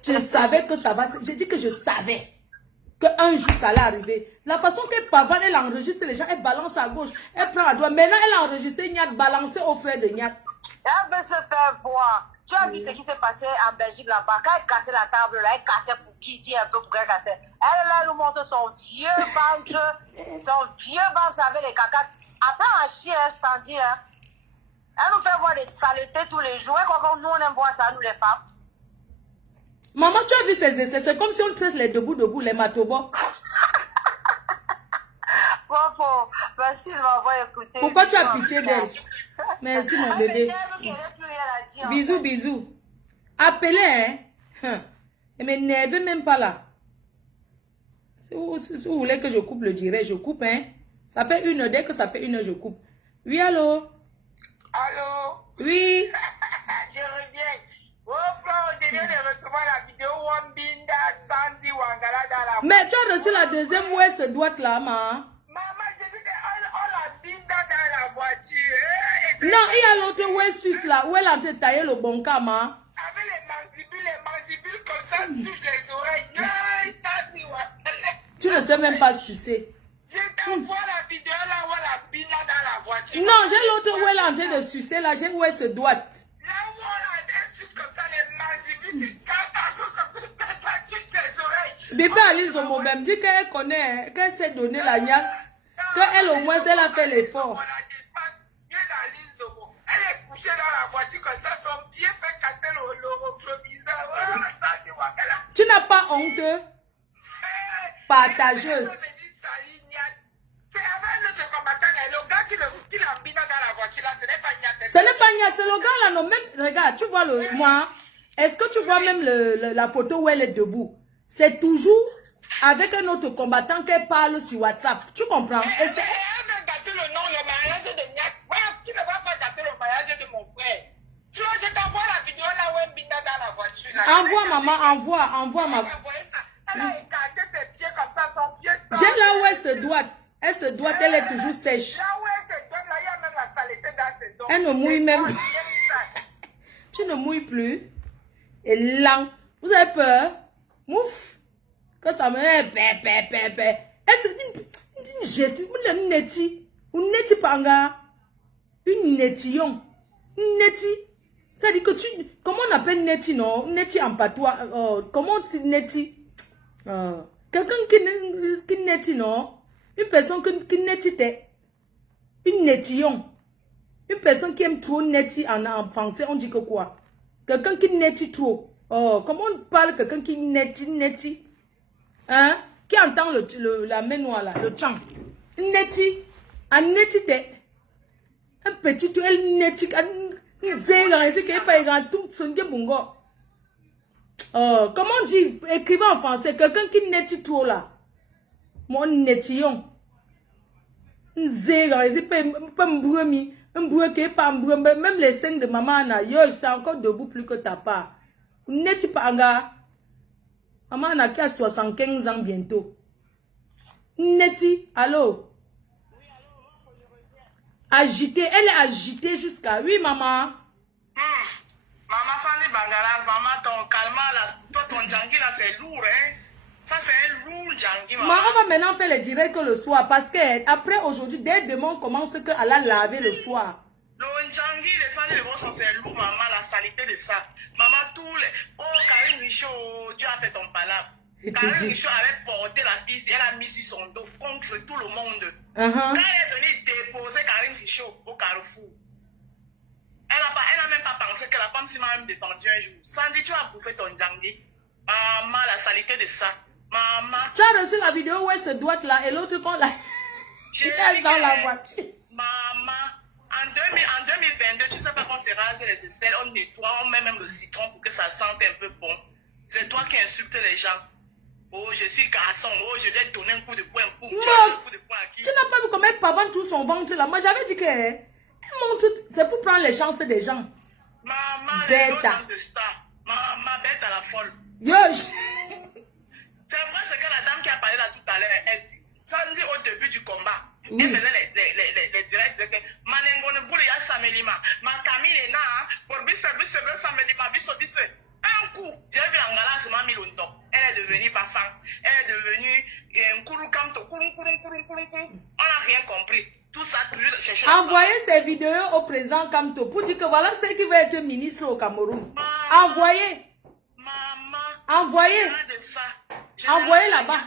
Je savais que ça va, je dis que je savais qu'un jour ça allait arriver. La façon qu'elle pavane, elle enregistre les gens, elle balance à gauche, elle prend à droite. Maintenant elle a enregistré Niak, balancé au frère de Niak. Elle veut se faire voir. Tu as vu ce qui s'est passé en Belgique là-bas? Quand elle cassait la table là, elle cassait pour qui dit un peu pour qu'elle cassait. Elle nous montre son vieux ventre, avec les cacates. Après un chien, sans dire. Elle nous fait voir des saletés tous les jours. Et quand nous on aime voir ça, nous les femmes. Maman, tu as vu ces essais? C'est comme si on traite les debout, les matobos. Merci de m'avoir écouté. Pourquoi tu as pitié d'elle? Merci mon bébé. Bisous, bisous. Appelez, hein. Ne m'énervez même pas là. Si vous voulez que je coupe le direct, je coupe, hein. Ça fait 1 heure, dès que ça fait 1 heure, je coupe. Oui, allô? Allô? Oui. Je reviens. Oh, je viens de recevoir la vidéo Wambinda Sandy Wangala dans la... Mais tu as reçu la deuxième où elle se doit là, ma. Maman, j'ai vu qu'on l'a binda dans la voiture. Non, il y a l'autre où elle suce là, où elle a taillé le bon cas, ma. Avec les mandibules comme ça, touche les oreilles. Sandy Wangala. Tu ne sais même pas sucer. Je t'envoie la vidéo là où elle a binda dans la voiture. Non, j'ai l'autre où elle est en train de sucer là, j'ai où elle se doit. Là où elle suce comme ça, les mandibules, tu touches les oreilles. Bébé Alice Omo même dit qu'elle connaît, qu'elle s'est donné la niasse, qu'elle au moins elle a fait l'effort. couché dans la voiture comme ça, son pied fait casser le rétroviseur. Voilà, Sandy Wangala. Tu n'as pas honte? Partageuse. C'est avec notre combattant, le gars qui l'a mis dans la voiture là, ce n'est pas Niat. Ce n'est pas Niat, c'est le gars là, non, même, regarde, tu vois moi, est-ce que tu vois même la photo où elle est debout? C'est toujours avec un autre combattant qu'elle parle sur WhatsApp, tu comprends? Elle veut gâter le nom, le mariage de Niat. Tu ne vas pas gâter le mariage de mon frère. Tu vois, je t'envoie la vidéo là où elle est dans la voiture là. Envoie maman, envoie maman. Elle a écarté ses pieds comme ça, son pied. J'ai là où elle se doite. Elle se doite, elle est toujours sèche. Là où elle se doite, là, il y a même la saleté dans ses dents. Elle ne mouille même pas. Tu ne mouilles plus. Et là, vous avez peur? Mouf. Quand ça me dit, elle se dit une geste, une neti. Une neti panga. Une netillon. Une neti. Ça dit que tu. Comment on appelle neti, non? Neti en patois. Comment on dit neti? Quelqu'un qui neti, non? Une personne qui neti, une netillon. Une personne qui aime trop neti en français, on dit que quoi? Quelqu'un qui neti trop. Oh, comment on parle quelqu'un qui neti? Hein? Qui entend la main noire là, le chant. Neti. Un neti un petit, elle neti. Oh, comment on dit? Écrivez en français. Quelqu'un qui neti trop là. Mon netillon. Même les seins de maman, yo, c'est encore debout plus que ta part. Neti panga. Maman a qui a 75 ans bientôt. Neti, allô? Agitée, elle est agitée jusqu'à... Oui, maman. Maman Fanny Bangala, maman, ton calmant là, toi, ton jangi là, c'est lourd, hein? Ça, c'est un lourd jangi, maman. On va maintenant faire les directs le soir parce que après aujourd'hui, dès demain, on commence qu'elle a laver le soir. Le jangi, les Fanny, les bons c'est lourd, maman, la saleté de ça. Maman, tous les... Oh, Karine Michaud, Dieu a fait ton palabre. Karine Michaud avait porté la fille, elle a mis sur son dos contre tout le monde. Quand elle est venue déposer Karine Michaud au Carrefour, elle n'a même pas pensé que la femme s'y m'a même défendu un jour. Sandy, tu vas bouffer ton jangi. Maman, la saleté de ça. Maman. Tu as reçu la vidéo où elle se doit là et l'autre qu'on l'a... Elle est dans la voiture. Maman, en 2022, tu sais pas qu'on se rase les aisselles, on nettoie, on met même le citron pour que ça sente un peu bon. C'est toi qui insultes les gens. Oh, je suis garçon. Oh, je vais donner un coup de poing pour. Tu n'as pas vu comment elle pavane tout son ventre là. Moi, j'avais dit que c'est pour prendre les chances des gens. Maman, bête. Maman, bête à la folle. Yo. C'est vrai ce que la dame qui a parlé là tout à l'heure, elle dit. Ça dit au début du combat. Oui. Elle faisait les directs de que Manengone boule ya samelima. Ma Camille est là. Pour bisse samelima, bisse. Un coup, j'ai vu l'angala se m'a mis longtemps. Elle est devenue parfum. Elle est devenue un couroukamto. On n'a rien compris. Tout ça, toujours chercher. Envoyez ces vidéos au président Kamto pour dire que voilà ce qui va être ministre au Cameroun. Envoyez. Maman. Envoyez. Envoyez là-bas.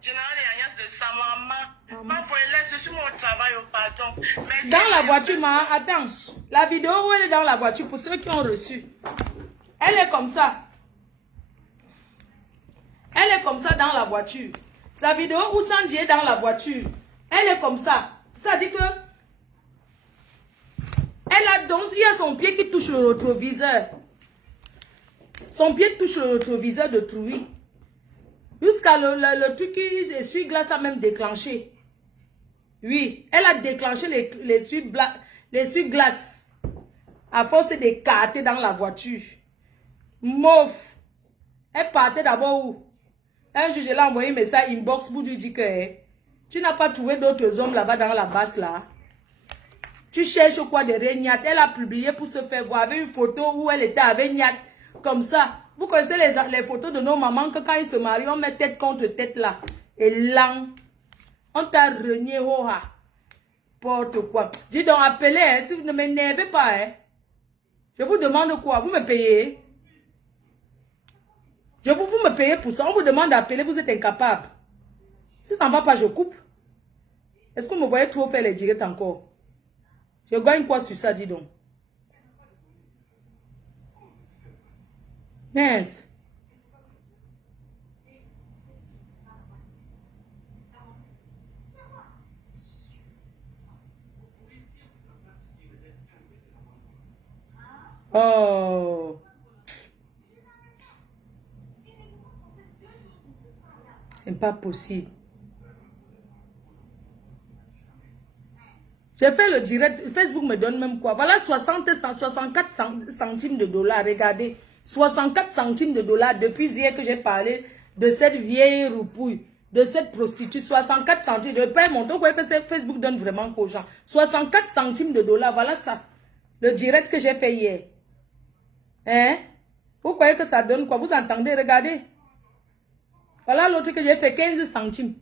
Général de sa maman. Je suis mon travail au pardon. Dans la voiture, maman, attends. La vidéo où elle est dans la voiture, pour ceux qui ont reçu. Elle est comme ça. Elle est comme ça dans la voiture. La vidéo où Sandy est dans la voiture. Elle est comme ça. Ça dit que elle a donc, il y a son pied qui touche le rétroviseur. Son pied touche le rétroviseur de Trouy. Jusqu'à le truc qui essuie-glace a même déclenché. Oui, elle a déclenché l'essuie-glace à force d'écarter dans la voiture. Mouf. Elle partait d'abord où? Un jour, je l'ai envoyé un message inbox pour lui dire que tu n'as pas trouvé d'autres hommes là-bas dans la basse là. Tu cherches quoi de Niat? Elle a publié pour se faire voir avec une photo où elle était avec Niat. Comme ça. Vous connaissez les photos de nos mamans que quand ils se marient, on met tête contre tête là. Et là, on t'a renié hoha. Porte quoi. Dis donc, appelez, hein, si vous ne m'énervez pas. Hein. Je vous demande quoi? Vous me payez? Vous me payez pour ça. On vous demande d'appeler, vous êtes incapable. Si ça ne va pas, je coupe. Est-ce que vous me voyez trop faire les directs encore? Je gagne quoi sur ça, dis donc? Yes. Oh. C'est pas possible. J'ai fait le direct. Facebook me donne même quoi? Voilà 64 centimes de dollars. Regardez. 64 centimes de dollars depuis hier que j'ai parlé de cette vieille roupouille, de cette prostituée. 64 centimes de paix. Mon temps, vous voyez que Facebook donne vraiment aux gens. 64 centimes de dollars. Voilà ça. Le direct que j'ai fait hier. Hein? Vous croyez que ça donne quoi? Vous entendez? Regardez. Voilà l'autre que j'ai fait 15 centimes.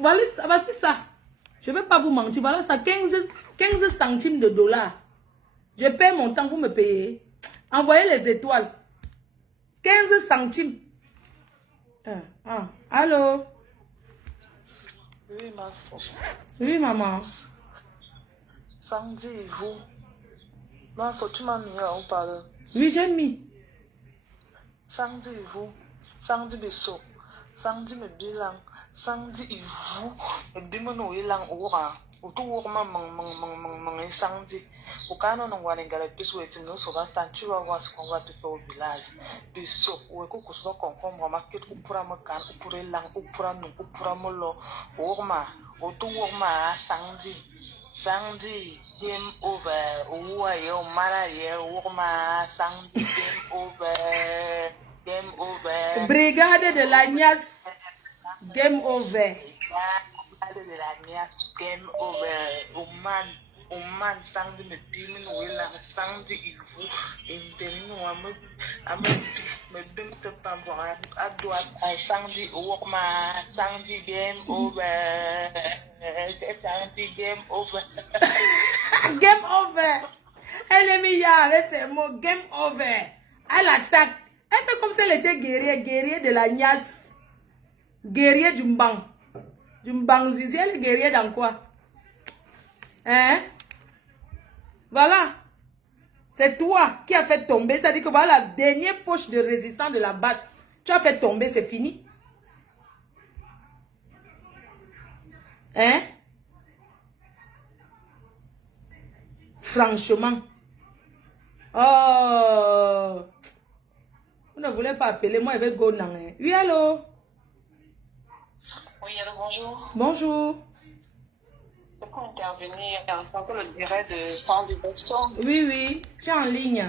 Voilà, voici ça. Je ne vais pas vous mentir. Voilà ça, 15 centimes de dollars. Je paie mon temps, vous me payez. Envoyez les étoiles. 15 centimes. Allô? Oui, ma femme. Oui, maman. Samedi, vous. Ma femme, tu m'as mis à parler. Oui, j'ai mis. Samedi, vous. Samedi, beso. Samedi, me bilan. Samedi, vous. Me bimano ilang ura. Utu wurma mang samedi. Ukano no wanengala pisu eti no so basta tu vas voir ce qu'on va te faire au village. Beso, ou eko kuso concombre market ou pura makan ou pura lang ou pura no ou pura molo. Wurma, utu wurma samedi. Samedi, game over. Uwa yo mala yo wurma samedi game over. Game over. Brigade de l'Agnas. Game over. Brigade de l'Agnas. Game over. Oman samedi me bimin wila samedi ivu. Interino me bimte pambora. Adwa samedi wurma samedi game over. Samedi game over. Game over. Elle est mise avec ses mots. Game over. Elle attaque. Elle fait comme si elle était guerrier de la Nias. Guerrier du Mbang. Du Mbang Zizi, elle est guerrier dans quoi? Hein? Voilà. C'est toi qui as fait tomber. Ça dit que voilà la dernière poche de résistance de la basse. Tu as fait tomber, c'est fini. Hein? Franchement. Oh. Vous ne voulez pas appeler moi avec Gonan. Oui, allô? Oui, allô, bonjour. Bonjour. Je peux intervenir en le direct de Sang du Boston. Oui, oui. Tu es en ligne.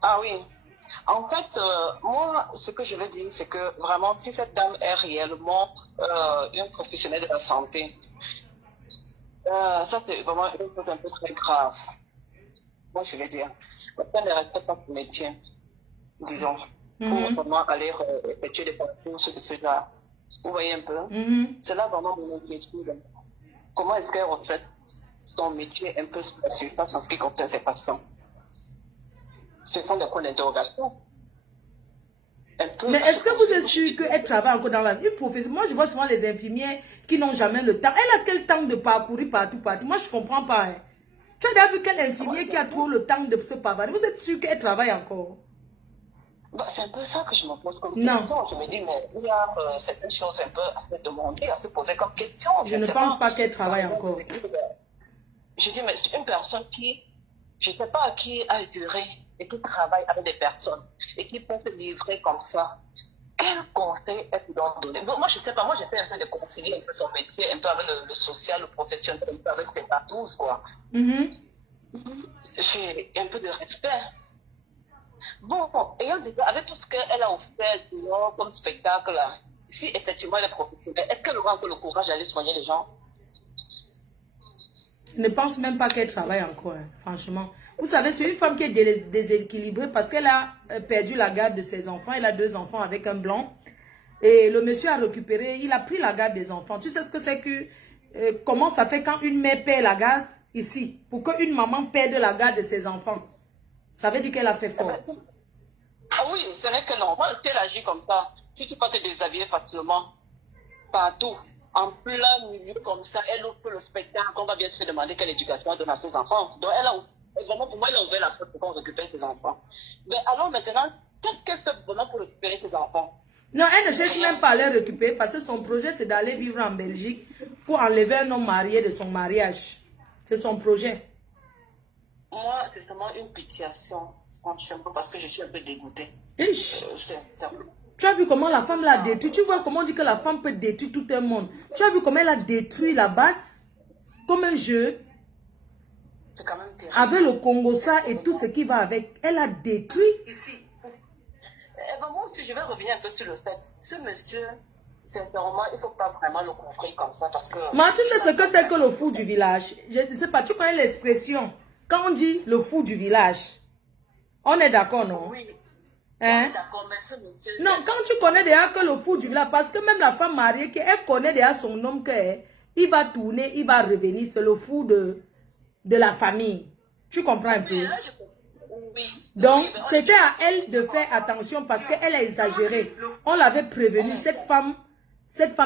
Ah oui. En fait, moi, ce que je veux dire, c'est que vraiment, si cette dame est réellement une professionnelle de la santé, ça c'est vraiment une chose un peu très grave. Moi, je veux dire. Personne ne respecte pas son métier, disons, pour vraiment aller effectuer des parcours sur ce genre. Vous voyez un peu? C'est là vraiment mon inquiétude. Comment est-ce qu'elle reflète son métier un peu sur la surface en ce qui concerne ses patients? Ce sont des points d'interrogation. Mais est-ce que vous êtes sûr qu'elle travaille encore dans une profession? Moi, je vois souvent les infirmières qui n'ont jamais le temps. Elle a quel temps de parcourir partout? Moi, je ne comprends pas. Hein. Tu as déjà vu quel infirmier qui a trop le temps de se pavaner? Vous êtes sûr qu'elle travaille encore? Bah, c'est un peu ça que je me pose comme question. Je me dis, mais il y a certaines choses un peu à se demander, à se poser comme question. Je ne pense pas qu'elle travaille encore. Je dis, mais c'est une personne qui, je ne sais pas à qui a duré et qui travaille avec des personnes et qui peut se livrer comme ça. Quel conseil est-ce qu'on donne? Moi, je ne sais pas, moi, j'essaie un peu de concilier un peu son métier, un peu avec le social, le professionnel, un peu avec ses patous, quoi. J'ai un peu de respect. Bon, ayant déjà, avec tout ce qu'elle a offert comme spectacle, là, si effectivement elle est professionnelle, est-ce qu'elle aura encore le courage d'aller soigner les gens? Je ne pense même pas qu'elle travaille encore, hein, franchement. Vous savez, c'est une femme qui est déséquilibrée parce qu'elle a perdu la garde de ses enfants. Elle a 2 enfants avec un blanc. Et le monsieur a récupéré, il a pris la garde des enfants. Tu sais ce que c'est que, comment ça fait quand une mère perd la garde ici, pour qu'une maman perde la garde de ses enfants? Ça veut dire qu'elle a fait fort. Ah oui, ce n'est que normal. Si elle agit comme ça, si tu peux te déshabiller facilement, partout, en plein milieu comme ça, elle ouvre le spectacle, on va bien se demander quelle éducation elle donne à ses enfants. Donc elle a Et vraiment, pour moi, il a ouvert la porte pour qu'on récupère ses enfants. Mais alors maintenant, qu'est-ce qu'elle fait vraiment pour récupérer ses enfants? Non, elle ne cherche même pas à les récupérer parce que son projet, c'est d'aller vivre en Belgique pour enlever un homme marié de son mariage. C'est son projet. Moi, c'est seulement une pitiation, franchement, parce que je suis un peu dégoûtée. Tu as vu comment la femme l'a détruit? Tu vois comment on dit que la femme peut détruire tout un monde? Tu as vu comment elle a détruit la base? Comme un jeu. C'est quand même terrible. Avec le Congo-ça et tout ce qui va avec. Elle a détruit ici. Moi aussi, je vais revenir un peu sur le fait. Ce monsieur, sincèrement, il ne faut pas vraiment le couvrir comme ça parce que... Mais tu sais ce que c'est que le fou du village? Je ne sais pas, tu connais l'expression. Quand on dit le fou du village, on est d'accord, non? Oui. Hein? On est d'accord, mais ce monsieur... Non, quand tu connais déjà que le fou du village, parce que même la femme mariée, elle connaît déjà son homme, il va tourner, il va revenir, c'est le fou de la famille. Tu comprends un peu? Oui. Donc, c'était à elle de faire attention parce qu'elle a exagéré. On l'avait prévenu, cette femme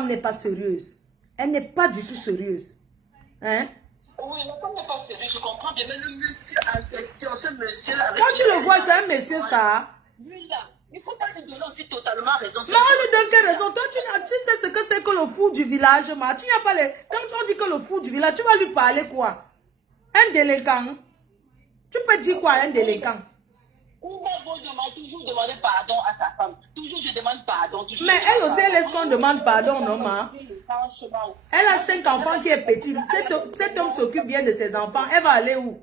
n'est pas sérieuse. Elle n'est pas du tout sérieuse. Hein? Oui, la femme n'est pas sérieuse, je comprends bien, mais le monsieur en question, ce monsieur... Quand tu le vois, c'est un monsieur, ça. Lui là, il ne faut pas lui donner aussi totalement raison. Mais on lui donne quelle raison? Toi, tu sais ce que c'est que le fou du village, ma. Tu n'as pas les... Quand on dit que le fou du village, tu vas lui parler quoi? Un délinquant. Tu peux dire quoi, un délinquant? On va toujours demander pardon à sa femme. Toujours je demande pardon. Mais elle aussi, elle est-ce qu'on demande pardon, non, ma? Elle a 5 enfants qui est petite. Cet homme s'occupe bien de ses enfants. Elle va aller où?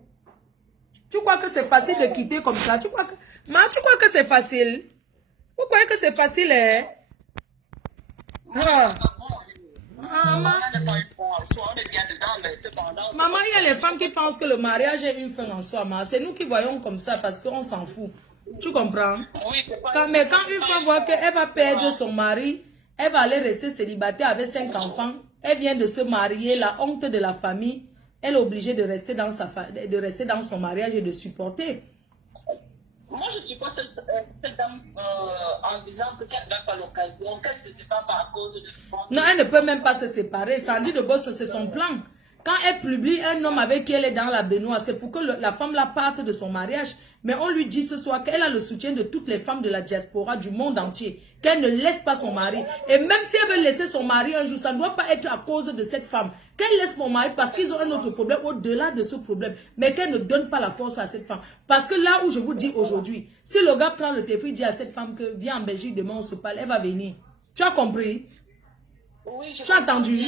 Tu crois que c'est facile de quitter comme ça? Tu crois que c'est facile? Vous croyez que c'est facile, hein? Maman, il y a les femmes qui pensent que le mariage est une fin en soi. C'est nous qui voyons comme ça parce qu'on s'en fout. Tu comprends? Mais quand une femme voit qu'elle va perdre son mari, elle va aller rester célibataire avec 5 enfants. Elle vient de se marier, la honte de la famille. Elle est obligée de rester dans son mariage et de supporter. Moi, je supporte cette dame en disant que qu'elle n'a pas l'occasion, qu'elle ne se sépare pas à cause de son... Non, elle ne peut même pas se séparer. Sandy de Boss, c'est son plan. Quand elle publie un homme avec qui elle est dans la baignoire, c'est pour que la femme la parte de son mariage. Mais on lui dit ce soir qu'elle a le soutien de toutes les femmes de la diaspora du monde entier. Qu'elle ne laisse pas son mari. Et même si elle veut laisser son mari un jour, ça ne doit pas être à cause de cette femme. Qu'elle laisse mon mari parce qu'ils ont un autre problème au-delà de ce problème. Mais qu'elle ne donne pas la force à cette femme. Parce que là où je vous dis aujourd'hui, si le gars prend le téléphone et dit à cette femme que viens en Belgique, demain on se parle, elle va venir. Tu as compris? Oui, tu as entendu?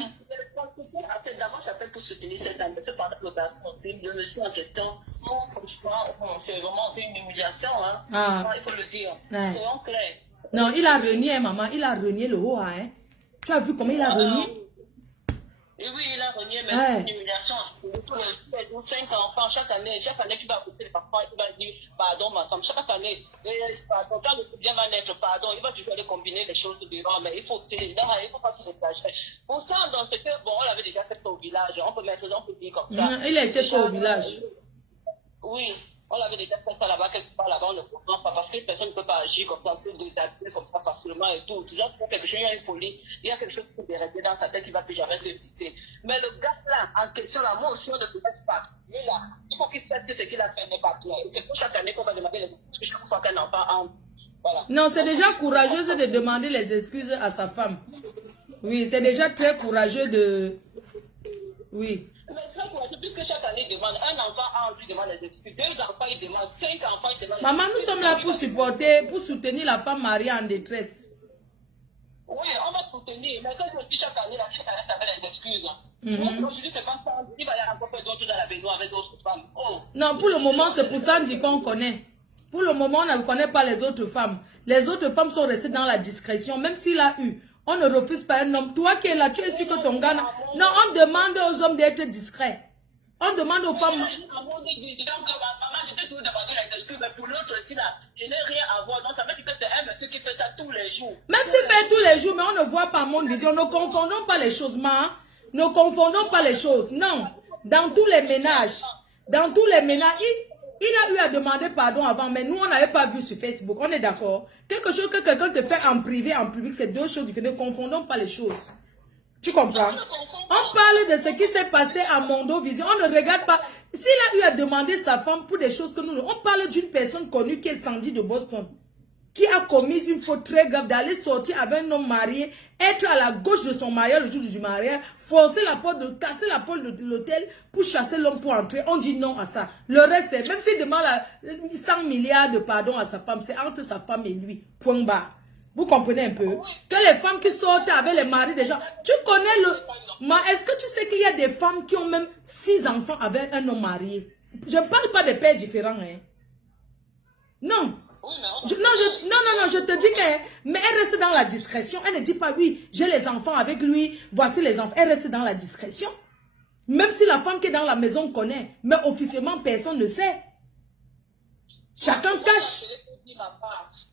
D'abord, j'appelle pour soutenir cette dame. Cependant, le gars possible, le monsieur en question, non, franchement, c'est vraiment une humiliation. Hein. Il faut le dire. Ouais. Soyons clairs. Non, il a renié, maman. Il a renié le haut. Hein. Tu as vu comment il a renié? Oui, il a renié, mais c'est une humiliation. Tous les 5 enfants, chaque année tu vas couper les parents, il va dire pardon, ma femme. Chaque année, pardon, quand le soutien va naître, pardon, il va toujours aller combiner les choses dedans, mais il faut pas qu'il exagère. Pour ça, dans ce cas, bon, on l'avait déjà fait au village, on peut dire comme ça. Il a été fait au village. Oui. On l'avait déjà fait ça là-bas, quelque part là-bas, on ne comprend pas parce que personne ne peut pas agir comme ça, on peut déshabiller comme ça facilement et tout. Déjà, pour quelque chose, il y a une folie, il y a quelque chose qui est resté dans sa tête qui ne va plus jamais se visser. Mais le gars là, en question, la motion ne peut pas. Lui là, il faut qu'il sache que ce qu'il a fait n'est pas clair. C'est pour chaque année qu'on va demander les excuses chaque fois qu'un enfant entre. Voilà. Non, c'est déjà courageux de demander les excuses à sa femme. Oui, c'est déjà très courageux de... Oui. Mais très courageux, puisque chaque année, il demande un enfant entre, il demande les excuses, 2 enfants, il demande 5 enfants, il demande les excuses. Maman, nous sommes là pour supporter, pour soutenir la femme mariée en détresse. Oui, on va soutenir, mais quand aussi chaque année, la fille arrête avec les excuses. Aujourd'hui, c'est pas ça, il va y avoir encore faire d'autres dans la baignoire avec d'autres femmes. Oh. Non, pour le moment, c'est pour Sandy qu'on connaît. Pour le moment, on ne connaît pas les autres femmes. Les autres femmes sont restées dans la discrétion, même s'il a eu. On ne refuse pas un homme. Toi qui es là, tu es sûr que ton gars... Non, on demande aux hommes d'être discrets. On demande aux femmes... Je t'ai toujours demandé les excuses, mais pour l'autre aussi, là, je n'ai rien à voir. Donc, ça veut dire que c'est un monsieur qui fait ça tous les jours. Même s'il fait tous les jours, mais on ne voit pas mon vision. Ne confondons pas les choses, ma. Ne confondons pas les choses. Non. Dans tous les ménages, il a eu à demander pardon avant, mais nous, on n'avait pas vu sur Facebook. On est d'accord? Quelque chose que quelqu'un te fait en privé, en public, c'est 2 choses différentes. Ne confondons pas les choses. Tu comprends? On parle de ce qui s'est passé à Mondo Vision. On ne regarde pas. S'il a eu à demander sa femme pour des choses que nous... On parle d'une personne connue qui est Sandy de Boston, qui a commis une faute très grave d'aller sortir avec un homme marié, être à la gauche de son mariage le jour du mariage, forcer la porte, casser la porte de l'hôtel pour chasser l'homme pour entrer. On dit non à ça. Le reste, même s'il demande 100 milliards de pardon à sa femme, c'est entre sa femme et lui. Point barre. Vous comprenez un peu? Que les femmes qui sortent avec les maris des gens... Tu connais le... Est-ce que tu sais qu'il y a des femmes qui ont même 6 enfants avec un homme marié? Je ne parle pas de pères différents. Hein. Non. Non, je te dis que... Mais elle reste dans la discrétion. Elle ne dit pas, oui, j'ai les enfants avec lui, voici les enfants. Elle reste dans la discrétion. Même si la femme qui est dans la maison connaît. Mais officiellement, personne ne sait. Chacun cache.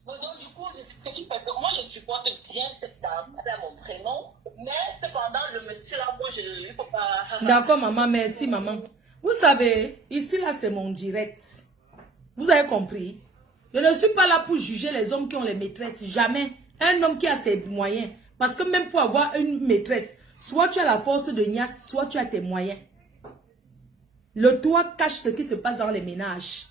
Donc, du coup, ce qui fait que moi, je supporte bien cette dame, elle a mon prénom, mais cependant, le monsieur là, moi, il ne faut pas... D'accord, maman, merci, maman. Vous savez, ici, là, c'est mon direct. Vous avez compris? Je ne suis pas là pour juger les hommes qui ont les maîtresses. Jamais. Un homme qui a ses moyens. Parce que même pour avoir une maîtresse, soit tu as la force de Nias, soit tu as tes moyens. Le toit cache ce qui se passe dans les ménages.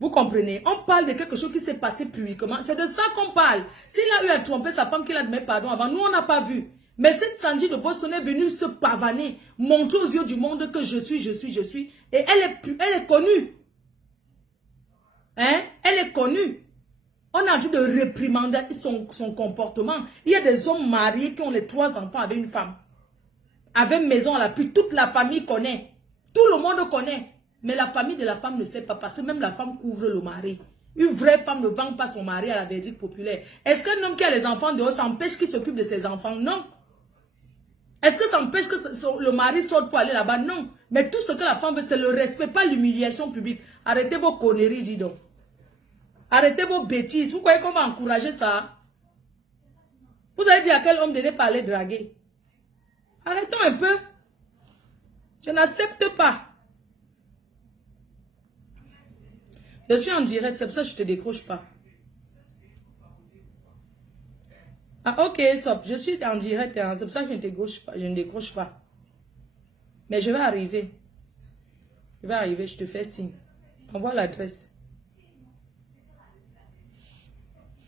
Vous comprenez? On parle de quelque chose qui s'est passé publiquement. C'est de ça qu'on parle. S'il a eu à tromper sa femme qu'il a demandé pardon avant, nous, on n'a pas vu. Mais cette Sandy de Boston est venue se pavaner, montrer aux yeux du monde que je suis. Et elle est connue. Hein? Elle est connue. On a dû de réprimander son comportement. Il y a des hommes mariés qui ont les 3 enfants avec une femme. Avec maison à l'appui. Toute la famille connaît. Tout le monde connaît. Mais la famille de la femme ne sait pas parce que même la femme couvre le mari. Une vraie femme ne vend pas son mari à la verdict populaire. Est-ce qu'un homme qui a les enfants dehors s'empêche qu'il s'occupe de ses enfants? Non. Est-ce que ça empêche que le mari sorte pour aller là-bas? Non. Mais tout ce que la femme veut, c'est le respect, pas l'humiliation publique. Arrêtez vos conneries, dis donc. Arrêtez vos bêtises. Vous croyez qu'on va encourager ça? Vous avez dit à quel homme de ne pas aller draguer? Arrêtons un peu. Je n'accepte pas. Je suis en direct, c'est pour ça que je ne te décroche pas. Ah ok, stop. Je suis en direct, hein, c'est pour ça que je ne décroche pas. Mais je vais arriver. Je te fais signe. Envoie l'adresse.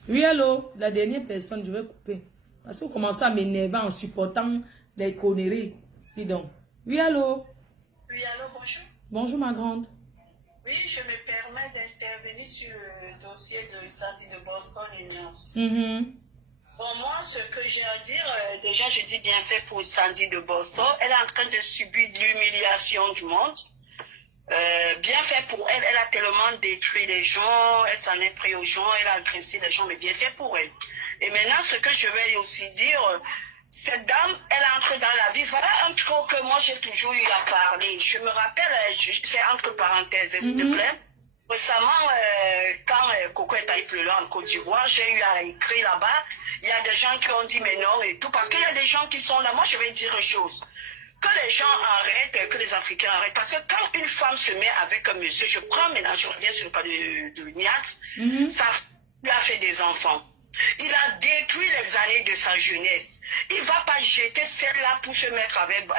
Oui, allô, la dernière personne, je vais couper. Parce que vous commencez à m'énerver en supportant des conneries. Dis donc. Oui, allô. Oui, allô, bonjour. Bonjour, ma grande. Oui, je me permets d'intervenir sur le dossier de Sandy de Boston et Nantes. Bon, moi, ce que j'ai à dire, déjà, je dis bien fait pour Sandy de Boston. Elle est en train de subir l'humiliation du monde. Bien fait pour elle. Elle a tellement détruit les gens. Elle s'en est pris aux gens. Elle a agressé les gens, mais bien fait pour elle. Et maintenant, ce que je vais aussi dire... Cette dame, elle entre dans la vie. Voilà un truc que moi j'ai toujours eu à parler. Je me rappelle, c'est entre parenthèses, s'il te plaît. Récemment, quand Coco est allé pleurer en Côte d'Ivoire, j'ai eu à écrire là-bas. Il y a des gens qui ont dit mais non et tout. Parce qu'il y a des gens qui sont là. Moi, je vais dire une chose. Que les gens arrêtent, que les Africains arrêtent. Parce que quand une femme se met avec un monsieur, je prends maintenant, je reviens sur le cas de Niat, ça il a fait des enfants. Il a détruit les années de sa jeunesse. Il ne va pas jeter celle-là pour se mettre avec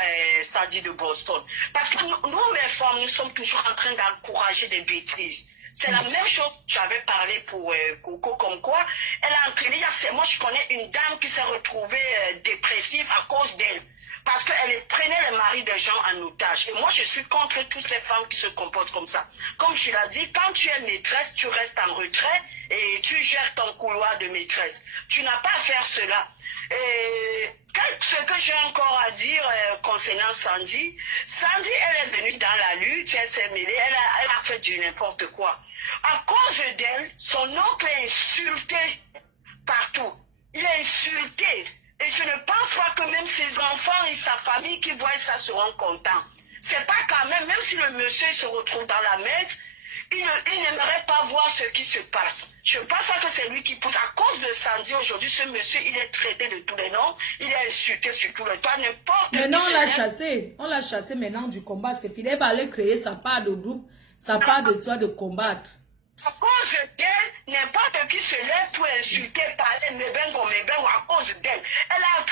Sandy de Boston. Parce que nous, les femmes, nous sommes toujours en train d'encourager des bêtises. C'est la même chose que j'avais parlé pour Coco, comme quoi elle a entraîné. Moi, je connais une dame qui s'est retrouvée dépressive à cause d'elle. Parce qu'elle prenait les maris des gens en otage. Et moi, je suis contre toutes ces femmes qui se comportent comme ça. Comme tu l'as dit, quand tu es maîtresse, tu restes en retrait et tu gères ton couloir de maîtresse. Tu n'as pas à faire cela. Et ce que j'ai encore à dire concernant Sandy, Sandy, elle est venue dans la lutte, elle s'est mêlée, elle a fait du n'importe quoi. À cause d'elle, son oncle est insulté partout. Il est insulté. Et je ne pense pas que même ses enfants et sa famille qui voient ça seront contents. C'est pas quand même si le monsieur se retrouve dans la merde, il n'aimerait pas voir ce qui se passe. Je pense pas que c'est lui qui pousse. À cause de Sandy, aujourd'hui, ce monsieur, il est traité de tous les noms. Il est insulté sur tout le toit, n'importe qui. Maintenant, on l'a chassé. On l'a chassé maintenant du combat. C'est fini. Elle va aller créer sa part de groupe, sa part de toi de combattre. À cause d'elle, n'importe qui se lève pour insulter, parler, Mebengo, à cause d'elle. Elle a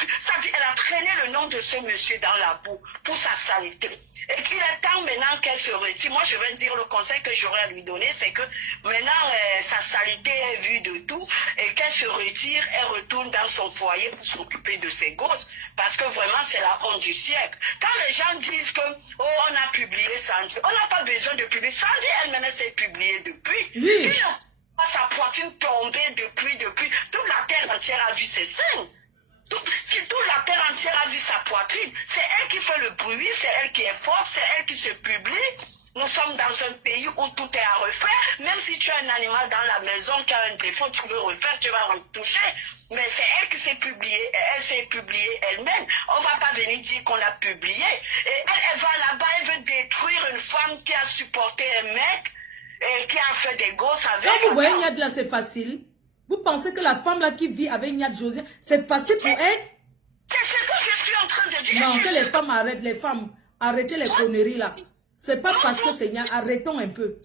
traîné le nom de ce monsieur dans la boue pour sa saleté. Et qu'il est temps maintenant qu'elle se retire. Moi, je vais dire le conseil que j'aurais à lui donner, c'est que maintenant, sa saleté est vue de tout et qu'elle se retire, elle retourne dans son foyer pour s'occuper de ses gosses. Parce que vraiment, c'est la honte du siècle. Quand les gens disent que, oh, on a publié Sandy, on n'a pas besoin de publier. Sandy elle-même, s'est publiée depuis. Oui. Sa poitrine tombée depuis. Toute la terre entière a vu ses seins. Toute la terre entière a vu sa poitrine. C'est elle qui fait le bruit, c'est elle qui est forte, c'est elle qui se publie. Nous sommes dans un pays où tout est à refaire. Même si tu as un animal dans la maison qui a un défaut, tu veux refaire, tu vas retoucher. Mais c'est elle qui s'est publiée. Elle s'est publiée elle-même. On ne va pas venir dire qu'on l'a publiée. Et elle va là-bas, elle veut détruire une femme qui a supporté un mec et qui a fait des gosses avec. Quand vous voyez Niad là, c'est facile. Vous pensez que la femme là qui vit avec Niad José, c'est facile pour elle? C'est ce que je suis en train de dire. Non, que les femmes arrêtent, les femmes, arrêtez les conneries là. C'est pas parce que c'est Niad, arrêtons un peu.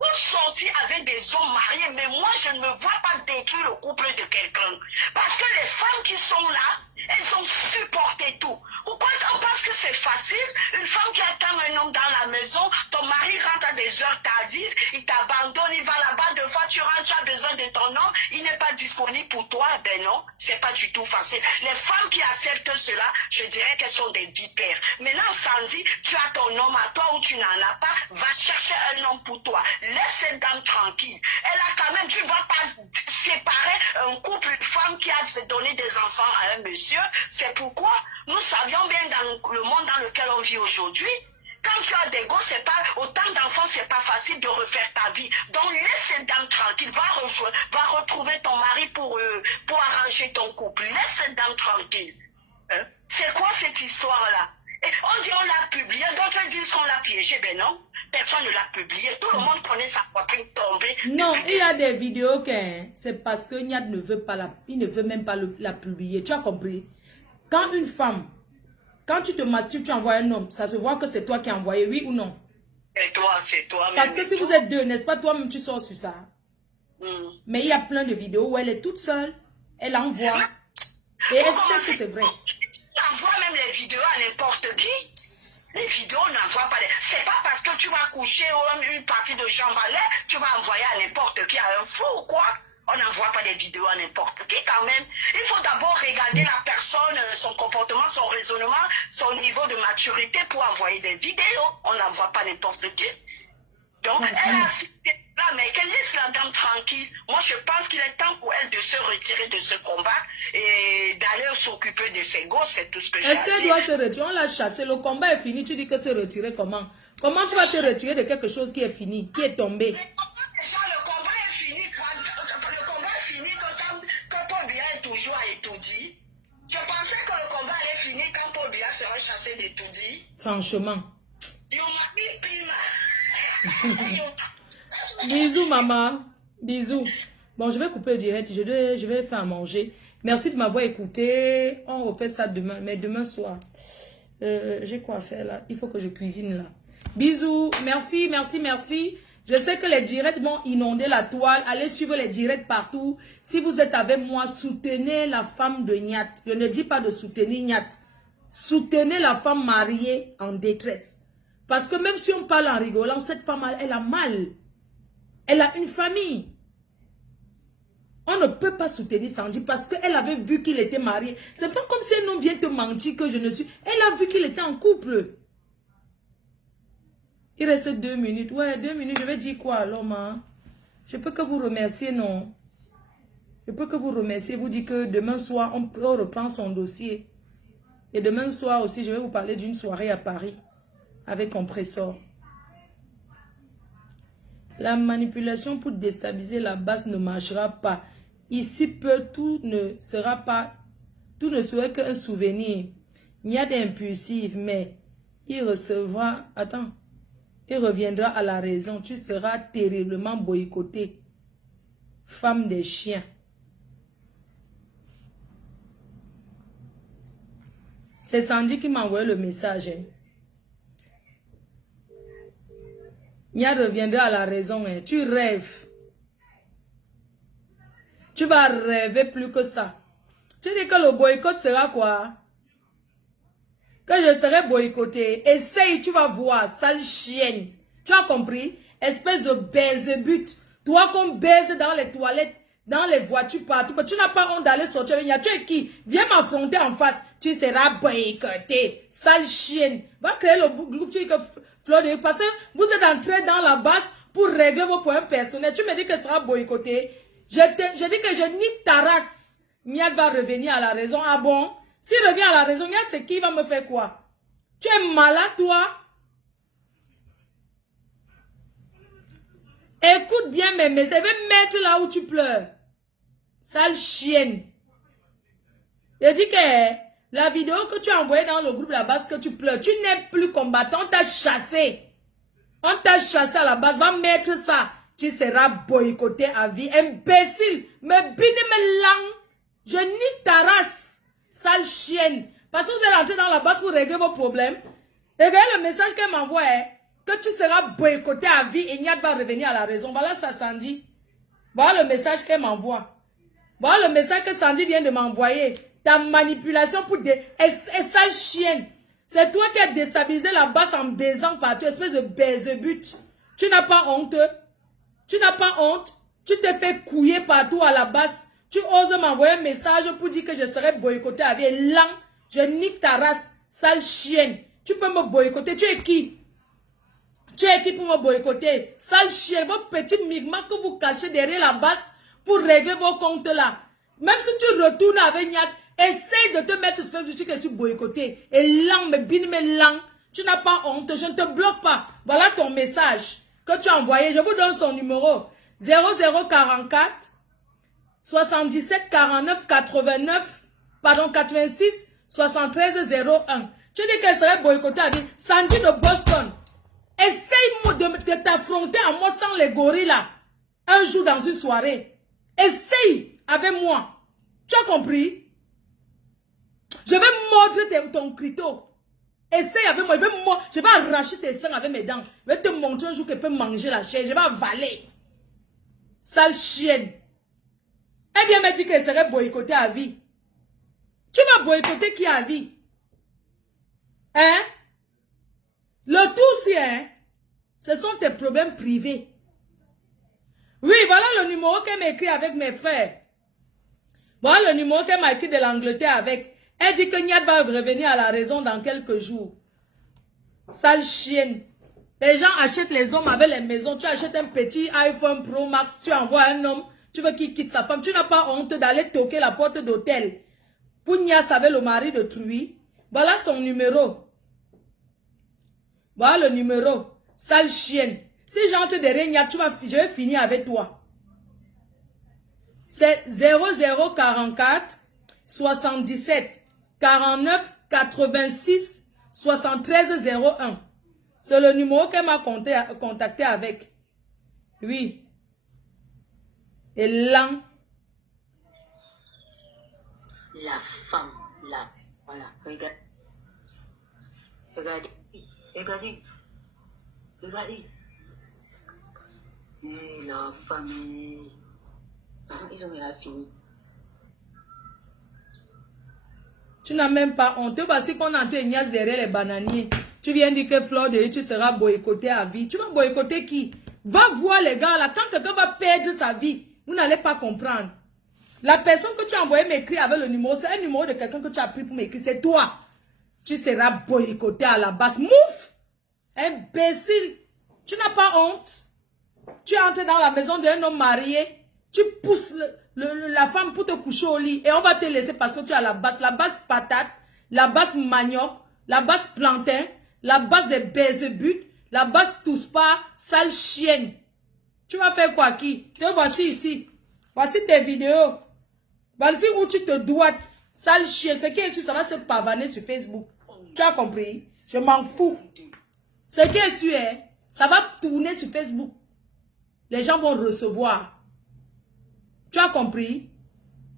Vous sortir avec des hommes mariés, mais moi je ne me vois pas détruire le couple de quelqu'un. Parce que les femmes qui sont là, elles ont supporté tout. Pourquoi on pense que c'est facile? Une femme qui attend un homme dans la maison, ton mari rentre à des heures tardives, il t'abandonne, il va là-bas, deux fois tu rentres, tu as besoin de ton homme, il n'est pas disponible pour toi. Ben non, c'est pas du tout facile. Les femmes qui acceptent cela, je dirais qu'elles sont des vipères. Maintenant, Sandy, tu as ton homme à toi ou tu n'en as pas, va chercher un homme pour toi. Laisse cette dame tranquille. Elle a quand même, tu ne vas pas séparer un couple, une femme qui a donné des enfants à un monsieur. C'est pourquoi nous savions bien dans le monde dans lequel on vit aujourd'hui, quand tu as des gosses, c'est pas autant d'enfants, c'est pas facile de refaire ta vie. Donc laisse cette dame tranquille, va retrouver ton mari pour arranger ton couple. Laisse cette dame tranquille. Hein? C'est quoi cette histoire-là? Et on dit on l'a publié, d'autres disent qu'on l'a piégé. Ben non, personne ne l'a publié. Tout le monde connaît sa poitrine tombée. Non, il y a des vidéos que c'est parce que Niad ne veut pas il ne veut même pas la publier. Tu as compris? Quand une femme, quand tu te masturbes, tu envoies un homme, ça se voit que c'est toi qui as envoyé, oui ou non? C'est toi. Parce que si vous êtes deux, n'est-ce pas, toi-même tu sors sur ça. Mais il y a plein de vidéos où elle est toute seule, elle envoie, et elle sait que c'est vrai. On envoie même les vidéos à n'importe qui. Les vidéos n'envoient pas. C'est pas parce que tu vas coucher une partie de jambe à l'air, tu vas envoyer à n'importe qui, à un fou ou quoi. On n'envoie pas des vidéos à n'importe qui quand même. Il faut d'abord regarder la personne, son comportement, son raisonnement, son niveau de maturité pour envoyer des vidéos. On n'envoie pas n'importe qui. Donc, elle a cité là, mais qu'elle laisse la dame tranquille. Moi, je pense qu'il est temps pour elle de se retirer de ce combat et d'aller s'occuper de ses gosses. C'est tout ce que j'ai à dire. Est-ce qu'elle doit se retirer? On l'a chassé. Le combat est fini. Tu dis que se retirer comment? Comment tu vas te retirer de quelque chose qui est fini, qui est tombé? Le combat est fini. Le combat est fini quand Paul Biya est toujours à Etoudi. Je pensais que le combat allait finir quand Paul Biya serait chassé d'Etoudi. Franchement. You m'a mis pima. Bisous, maman. Bisous. Bon, je vais couper le direct. Je vais faire à manger. Merci de m'avoir écouté. On refait ça demain. Mais demain soir. J'ai quoi faire là? Il faut que je cuisine là. Bisous. Merci, merci, merci. Je sais que les directs vont inonder la toile. Allez suivre les directs partout. Si vous êtes avec moi, soutenez la femme de Niat. Je ne dis pas de soutenir Niat. Soutenez la femme mariée en détresse. Parce que même si on parle en rigolant, cette femme, elle a mal. Elle a une famille. On ne peut pas soutenir Sandy parce qu'elle avait vu qu'il était marié. C'est pas comme si un homme vient te mentir que je ne suis... Elle a vu qu'il était en couple. Il reste 2 minutes. Ouais, 2 minutes. Je vais dire quoi alors, ma? Je peux que vous remercier, non? Je peux que vous remercier. Vous dire que demain soir, on reprend son dossier. Et demain soir aussi, je vais vous parler d'une soirée à Paris. Avec compresseur. La manipulation pour déstabiliser la base ne marchera pas. Ici, tout ne serait qu'un souvenir. Il y a des impulsifs, mais il recevra, il reviendra à la raison. Tu seras terriblement boycotté. Femme des chiens. C'est Sandy qui m'a envoyé le message. Hein. Nia reviendra à la raison. Hein. Tu rêves. Tu vas rêver plus que ça. Tu dis que le boycott sera quoi? Que je serai boycotté. Essaye, tu vas voir, sale chienne. Tu as compris? Espèce de baise-but. Toi qu'on baise dans les toilettes, dans les voitures, partout. Tu n'as pas honte d'aller sortir. Tu es qui? Viens m'affronter en face. Tu seras boycotté. Sale chienne. Va créer le groupe. Tu dis que Floride, parce que vous êtes entré dans la base pour régler vos points personnels. Tu me dis que ce sera boycotté. Je dis que je nique ta race. Niad va revenir à la raison. Ah bon? S'il revient à la raison, Niad, c'est qui va me faire quoi? Tu es malade, toi? Écoute bien mes messages. Je vais mettre là où tu pleures. Sale chienne. Je dis que la vidéo que tu as envoyée dans le groupe de la base que tu pleures, tu n'es plus combattant. On t'a chassé. On t'a chassé à la base. Va mettre ça. Tu seras boycotté à vie. Imbécile. Mais bine me lang. Je nique ta race. Sale chienne. Parce que vous êtes rentré dans la base pour régler vos problèmes. Regardez le message qu'elle m'envoie. Que tu seras boycotté à vie et Niad va revenir à la raison. Voilà ça, Sandy. Voilà le message qu'elle m'envoie. Voilà le message que Sandy vient de m'envoyer. Ta manipulation pour des... Et sale chienne. C'est toi qui as déstabilisé la base en baisant partout. Espèce de baise-but. Tu n'as pas honte. Tu n'as pas honte. Tu te fais couiller partout à la base. Tu oses m'envoyer un message pour dire que je serai boycotté à vie. Et là, je nique ta race. Sale chienne. Tu peux me boycotter. Tu es qui? Tu es qui pour me boycotter? Sale chienne. Vos petits migments que vous cachez derrière la base pour régler vos comptes là. Même si tu retournes avec Niad, essaye de te mettre sur Facebook que je suis boycotté. Et là, mais bin, mais là, tu n'as pas honte. Je ne te bloque pas. Voilà ton message que tu as envoyé. Je vous donne son numéro. 0044 77 49 89 pardon 86 73 01. Tu dis qu'elle serait boycottée avec Sandy de Boston. Essaye de t'affronter à moi sans les gorilles là. Un jour dans une soirée. Essaye avec moi. Tu as compris? Je vais mordre ton clito. Essaye avec moi. Je vais arracher tes seins avec mes dents. Je vais te montrer un jour qu'elle peut manger la chair. Je vais avaler. Sale chienne. Eh bien, me dit qu'elle serait boycottée à vie. Tu vas boycotter qui à vie? Hein? Le tout, c'est, hein? Ce sont tes problèmes privés. Oui, voilà le numéro qu'elle m'a écrit avec mes frères. Voilà le numéro qu'elle m'a écrit de l'Angleterre avec. Elle dit que Niad va revenir à la raison dans quelques jours. Sale chienne. Les gens achètent les hommes avec les maisons. Tu achètes un petit iPhone Pro Max. Tu envoies un homme. Tu veux qu'il quitte sa femme. Tu n'as pas honte d'aller toquer la porte d'hôtel. Pour Nias avec le mari de Truy. Voilà son numéro. Voilà le numéro. Sale chienne. Si j'entre derrière Nias, je vais finir avec toi. C'est 0044 77 49 86 73 01. C'est le numéro qu'elle m'a contacté avec. Oui. Et là. La femme, là. Voilà. Regarde. Regardez. Regardez. Regardez. Et la famille. Ils ont rien fini. Tu n'as même pas honte. Voici qu'on a entré Nias derrière les bananiers. Tu viens dire que Fleur de tu seras boycotté à vie. Tu vas boycotter qui? Va voir les gars là. Quand quelqu'un va perdre sa vie, vous n'allez pas comprendre. La personne que tu as envoyé m'écrire avec le numéro, c'est un numéro de quelqu'un que tu as pris pour m'écrire. C'est toi. Tu seras boycotté à la base. Mouf! Imbécile. Tu n'as pas honte. Tu entres dans la maison d'un homme marié. Tu pousses la femme pour te coucher au lit. Et on va te laisser parce que tu as la base. La base patate. La base manioc. La base plantain. La base des baise-but. La base tous pas. Sale chienne. Tu vas faire quoi qui? Te voici ici. Voici tes vidéos. Voici où tu te doites. Sale chienne. Ce qui est sûr, ça va se pavaner sur Facebook. Tu as compris? Je m'en fous. Ce qui est sûr, hein, ça va tourner sur Facebook. Les gens vont recevoir. Tu as compris?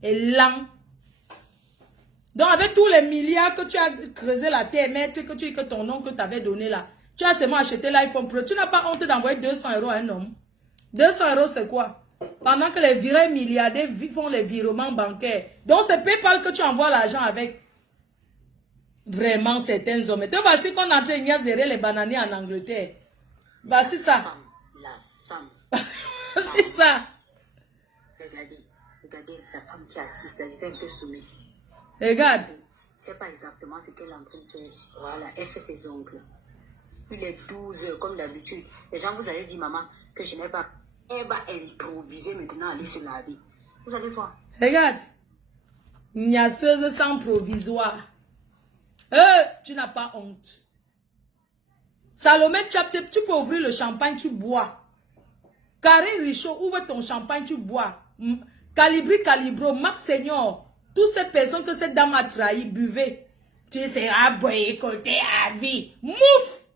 Et là. Donc avec tous les milliards que tu as creusé la terre, maître, que tu dis que ton nom que tu avais donné là, tu as seulement acheté l'iPhone Pro. Tu n'as pas honte d'envoyer 200 € à un homme. 200 € c'est quoi? Pendant que les vrais milliardaires font les virements bancaires. Donc c'est PayPal que tu envoies l'argent avec. Vraiment certains hommes. Et voici qu'on a traîné derrière les bananiers en Angleterre. Voici ça. La femme. C'est ça. Regardez la femme qui est assise, elle est un peu soumise. Regarde. Je ne sais pas exactement ce qu'elle est en train de faire. Voilà, elle fait ses ongles. Il est 12 heures, comme d'habitude. Les gens vous allez dire, maman, que je n'ai pas. Elle va improviser maintenant, aller se laver. Vous allez voir. Regarde. Niaiseuse sans provisoire. Tu n'as pas honte. Salomé, tu peux ouvrir le champagne, tu bois. Karine Richaud, ouvre ton champagne, tu bois. Calibri, Calibro, Marc Seigneur. Toutes ces personnes que cette dame a trahi, buvez. Tu seras boycotté à vie. Mouf!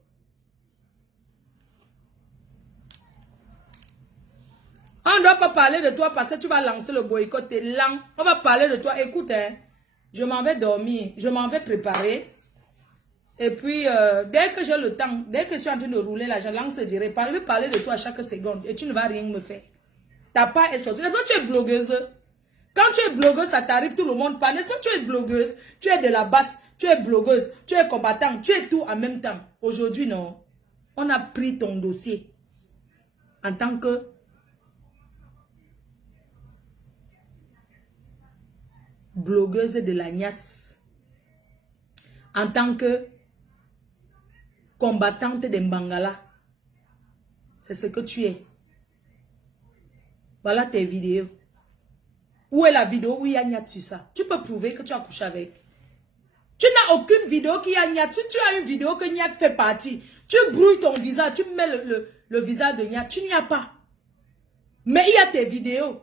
On ne doit pas parler de toi parce que tu vas lancer le boycott. T'es lent. On va parler de toi. Écoute, hein, je m'en vais dormir. Je m'en vais préparer. Et puis, dès que j'ai le temps, dès que je suis en train de rouler là, je lance direct. Je vais parler de toi à chaque seconde. Et tu ne vas rien me faire. Ta part est sortie. Toi, tu es blogueuse. Quand tu es blogueuse, ça t'arrive, tout le monde parle. N'est-ce pas, tu es blogueuse. Tu es de la basse. Tu es blogueuse. Tu es combattant. Tu es tout en même temps. Aujourd'hui, non. On a pris ton dossier. En tant que blogueuse de la Niasse, en tant que combattante de Mbangala. C'est ce que tu es. Voilà tes vidéos. Où est la vidéo où il y a Niat sur ça? Tu peux prouver que tu as couché avec. Tu n'as aucune vidéo qui a Niat. Si tu as une vidéo que Niat fait partie, tu brouilles ton visage, tu mets le visage de Niat. Tu n'y as pas. Mais il y a tes vidéos.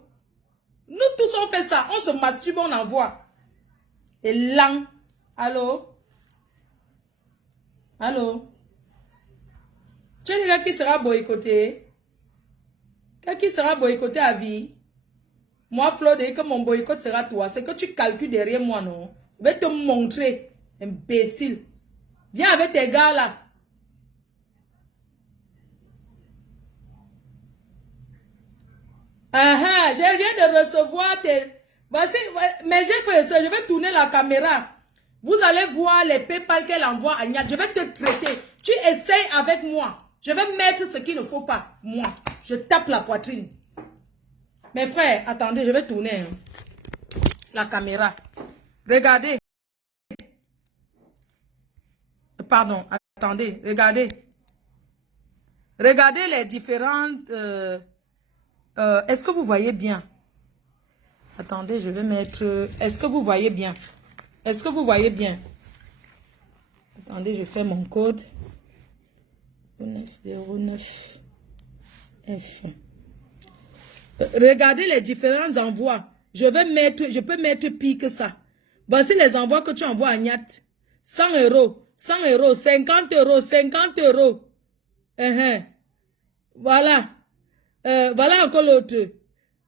Nous tous on fait ça. On se masturbe, on envoie. Et là, allô? Allô? Tu es le gars qui sera boycotté? Qui sera boycotté à vie? Moi, Flo, dès que mon boycott sera toi, c'est que tu calcules derrière moi, non? Je vais te montrer, imbécile. Viens avec tes gars là. Je viens de recevoir tes... Voici, mais j'ai fait ça, je vais tourner la caméra. Vous allez voir les PayPal qu'elle envoie à Niat. Je vais te traiter. Tu essayes avec moi. Je vais mettre ce qu'il ne faut pas. Moi, je tape la poitrine. Mes frères, attendez, je vais tourner la caméra. Regardez. Pardon, attendez, regardez. Regardez les différentes... est-ce que vous voyez bien? Attendez, je vais mettre... Est-ce que vous voyez bien? Est-ce que vous voyez bien? Attendez, je fais mon code. 909 F. Regardez les différents envois. Je peux mettre pire que ça. Voici les envois que tu envoies à Niat. 100 euros, 100 euros, 50 euros, 50 euros. Voilà. Voilà encore l'autre.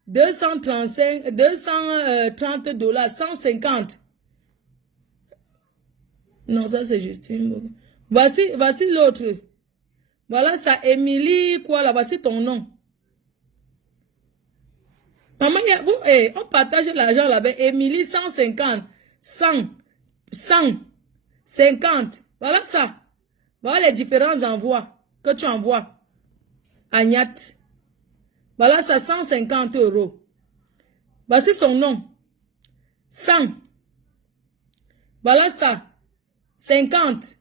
235, 230 $, 150. Non, ça c'est Justine. Voici l'autre. Voilà ça, Émilie, quoi là, voici ton nom. Maman, on partage l'argent là-bas. Émilie, 150, 100, 100, 50. Voilà ça. Voilà les différents envois que tu envoies à Niat. Voilà ça, 150 euros. Voici son nom. 100. Voilà ça. 50.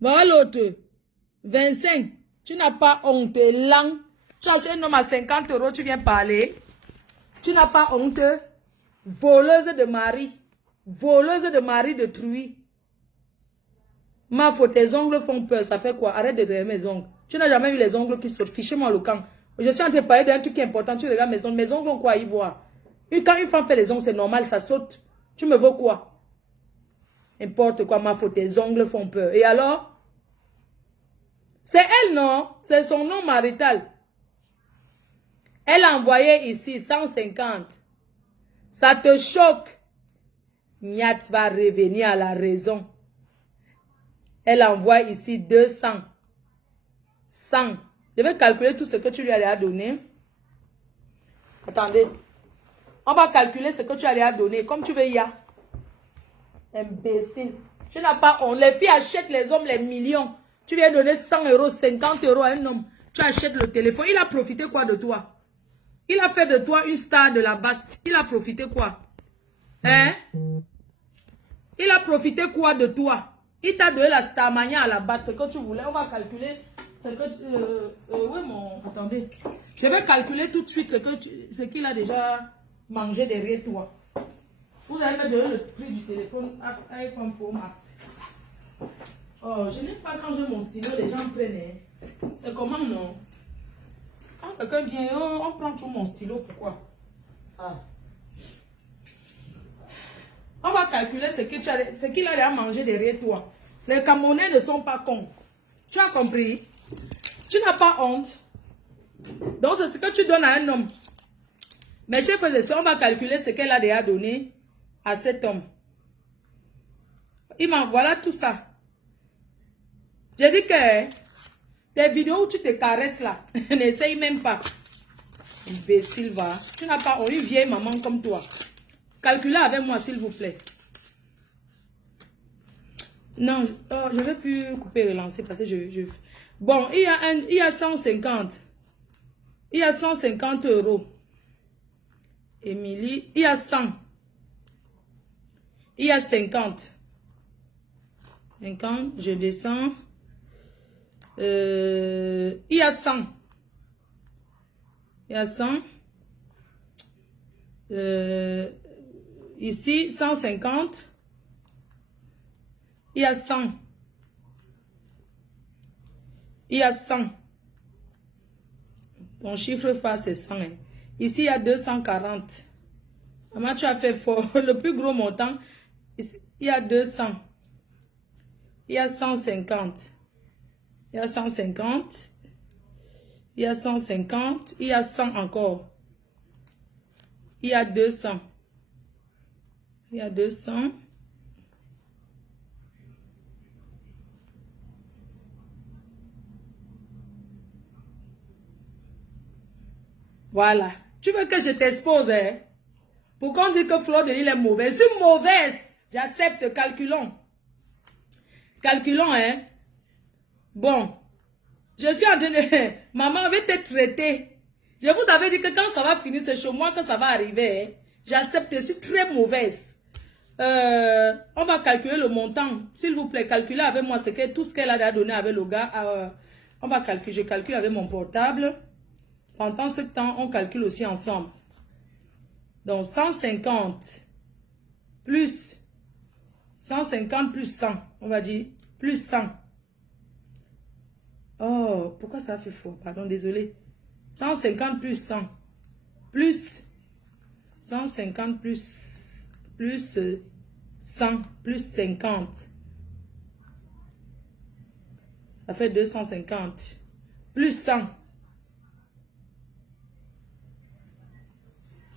Voilà l'autre. 25. Tu n'as pas honte. Lang. Tu achètes un homme à 50 euros, tu viens parler. Tu n'as pas honte. Voleuse de mari. Voleuse de mari de truie. Ma faute, tes ongles font peur. Ça fait quoi? Arrête de regarder mes ongles. Tu n'as jamais vu les ongles qui sortent. Fichez-moi le camp. Je suis en train de parler d'un truc qui est important. Tu regardes mes ongles. Mes ongles ont quoi à y voir? Quand une femme fait les ongles, c'est normal, ça saute. Tu me veux quoi? N'importe quoi, ma faute, tes ongles font peur. Et alors? C'est elle, non? C'est son nom marital. Elle a envoyé ici 150. Ça te choque? Niat va revenir à la raison. Elle envoie ici 200. 100. Je vais calculer tout ce que tu lui as donné. Attendez. On va calculer ce que tu allais donner. Comme tu veux, ya. Imbécile. Tu n'as pas honte. Les filles achètent les hommes les millions. Tu viens donner 100 euros, 50 euros à un homme. Tu achètes le téléphone. Il a profité quoi de toi? Il a fait de toi une star de la baste. Il a profité quoi? Hein? Il a profité quoi de toi? Il t'a donné la starmania à la base. Ce que tu voulais. On va calculer ce que... oui, mon... Attendez. Je vais calculer tout de suite ce qu'il a déjà mangé derrière toi. Vous allez me donner le prix du téléphone iPhone Pro Max. Oh, je n'ai pas quand j'ai mon stylo, les gens prennent. C'est comment, non? Quand quelqu'un vient, on prend toujours mon stylo, pourquoi? Ah. On va calculer ce qu'il a mangé derrière toi. Les Camerounais ne sont pas cons. Tu as compris? Tu n'as pas honte. Donc, c'est ce que tu donnes à un homme. Mes chers frères et sœurs, on va calculer ce qu'elle a déjà donné à cet homme. Il m'envoie voilà tout ça. J'ai dit que tes vidéos où tu te caresses là, n'essaye même pas. Imbécile, va. Tu n'as pas une vieille maman comme toi. Calculez avec moi, s'il vous plaît. Non, oh, je ne vais plus couper et relancer parce que je... Bon, il y a 150. Il y a 150 euros. Émilie, il y a 100. Il y a 50. 50, je descends. Il y a 100. Il y a 100. Ici, 150. Il y a 100. Il y a 100. Ton chiffre face c'est 100. Hein. Ici, il y a 240. Maman, tu as fait fort. Le plus gros montant, ici, il y a 200. Il y a 150. Il y a 150. Il y a 150. Il y a 100 encore. Il y a 200. Il y a 200. Voilà. Tu veux que je t'expose, hein? Pourquoi on dit que Fleur de Lys est mauvaise? Je suis mauvaise. J'accepte. Calculons. Calculons, hein? Bon. Je suis en train de... Maman, on va te traiter. Je vous avais dit que quand ça va finir, c'est chez moi que ça va arriver. Hein? J'accepte. Je suis très mauvaise. On va calculer le montant. S'il vous plaît, calculez avec moi tout ce qu'elle a donné avec le gars. On va calculer. Je calcule avec mon portable. Pendant ce temps, on calcule aussi ensemble. Donc, 150 plus 150 plus 100. On va dire plus 100. Oh, pourquoi ça fait faux? Pardon, désolé. 150 plus 100. Plus 150 plus 100 plus 50. Ça fait 250. Plus 100.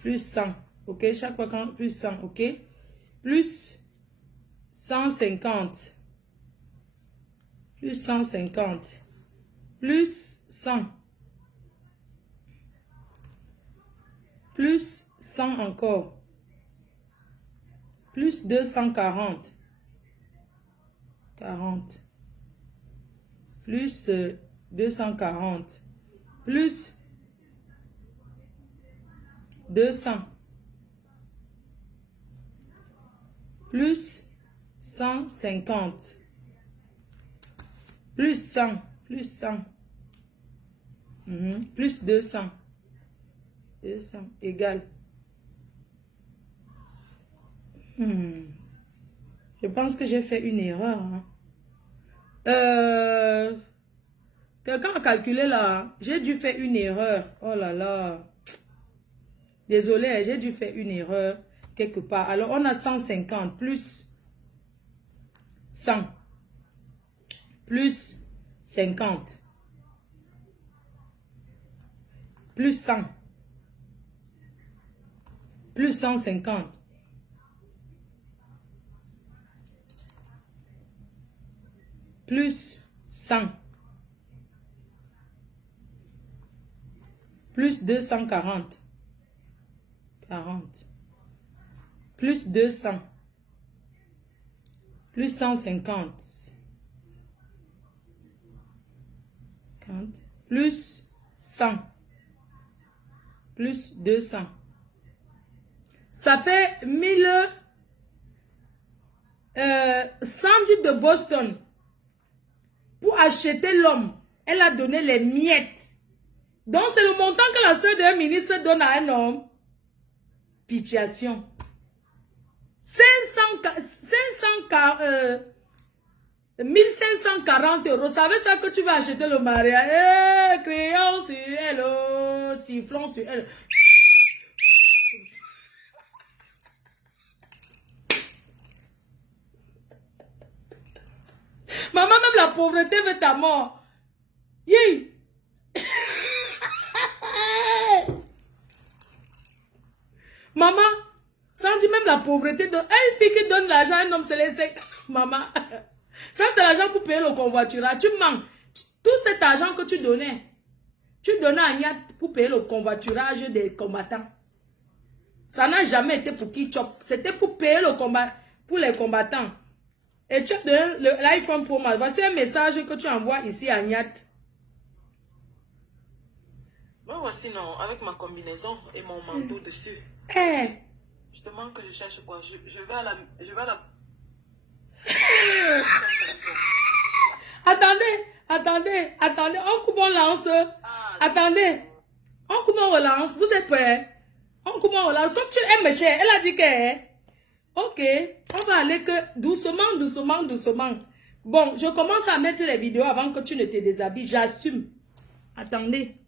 Plus 100, ok? Chaque fois quand plus 100, ok? Plus 150. Plus 150. Plus 100. Plus 100 encore. Plus 240. 40. Plus 240. Plus 200 plus 150 plus 100 plus 100 plus 200 égale je pense que j'ai fait une erreur hein. Quelqu'un a calculé là, j'ai dû faire une erreur. Oh là là. Désolé, j'ai dû faire une erreur quelque part. Alors, on a 150 plus 100 plus 50 plus 100 plus 150 plus 100 plus 240 40. Plus 200. Plus 150. 40. Plus 100. Plus 200. Ça fait 1000. Sandy de Boston. Pour acheter l'homme, elle a donné les miettes. Donc c'est le montant que la soeur d'un ministre donne à un homme. Pitiation. 1540 euros. Ça veut dire que tu vas acheter le mariage. Crayon sur elle. Sifflon sur elle. Maman, même la pauvreté veut ta mort. Yi. Maman, sans dire même la pauvreté, une fille qui donne l'argent à un homme, c'est les 5. Maman, ça c'est l'argent pour payer le convoiturage. Tu manques. Tout cet argent que tu donnais à Agnat pour payer le convoiturage des combattants. Ça n'a jamais été pour qui chop. C'était pour payer le combat, pour les combattants. Et tu as donné l'iPhone pour moi. Voici un message que tu envoies ici à Agnat. Moi voici non, avec ma combinaison et mon manteau dessus. Justement que je cherche quoi. Je vais à la... Attendez. On coupe, on lance. Attendez. On coupe, on relance. Vous êtes prêts? On coupe, on relance. Comme tu aimes, cher, elle a dit que... Ok, on va aller que doucement. Bon, je commence à mettre les vidéos avant que tu ne te déshabilles. J'assume. Attendez.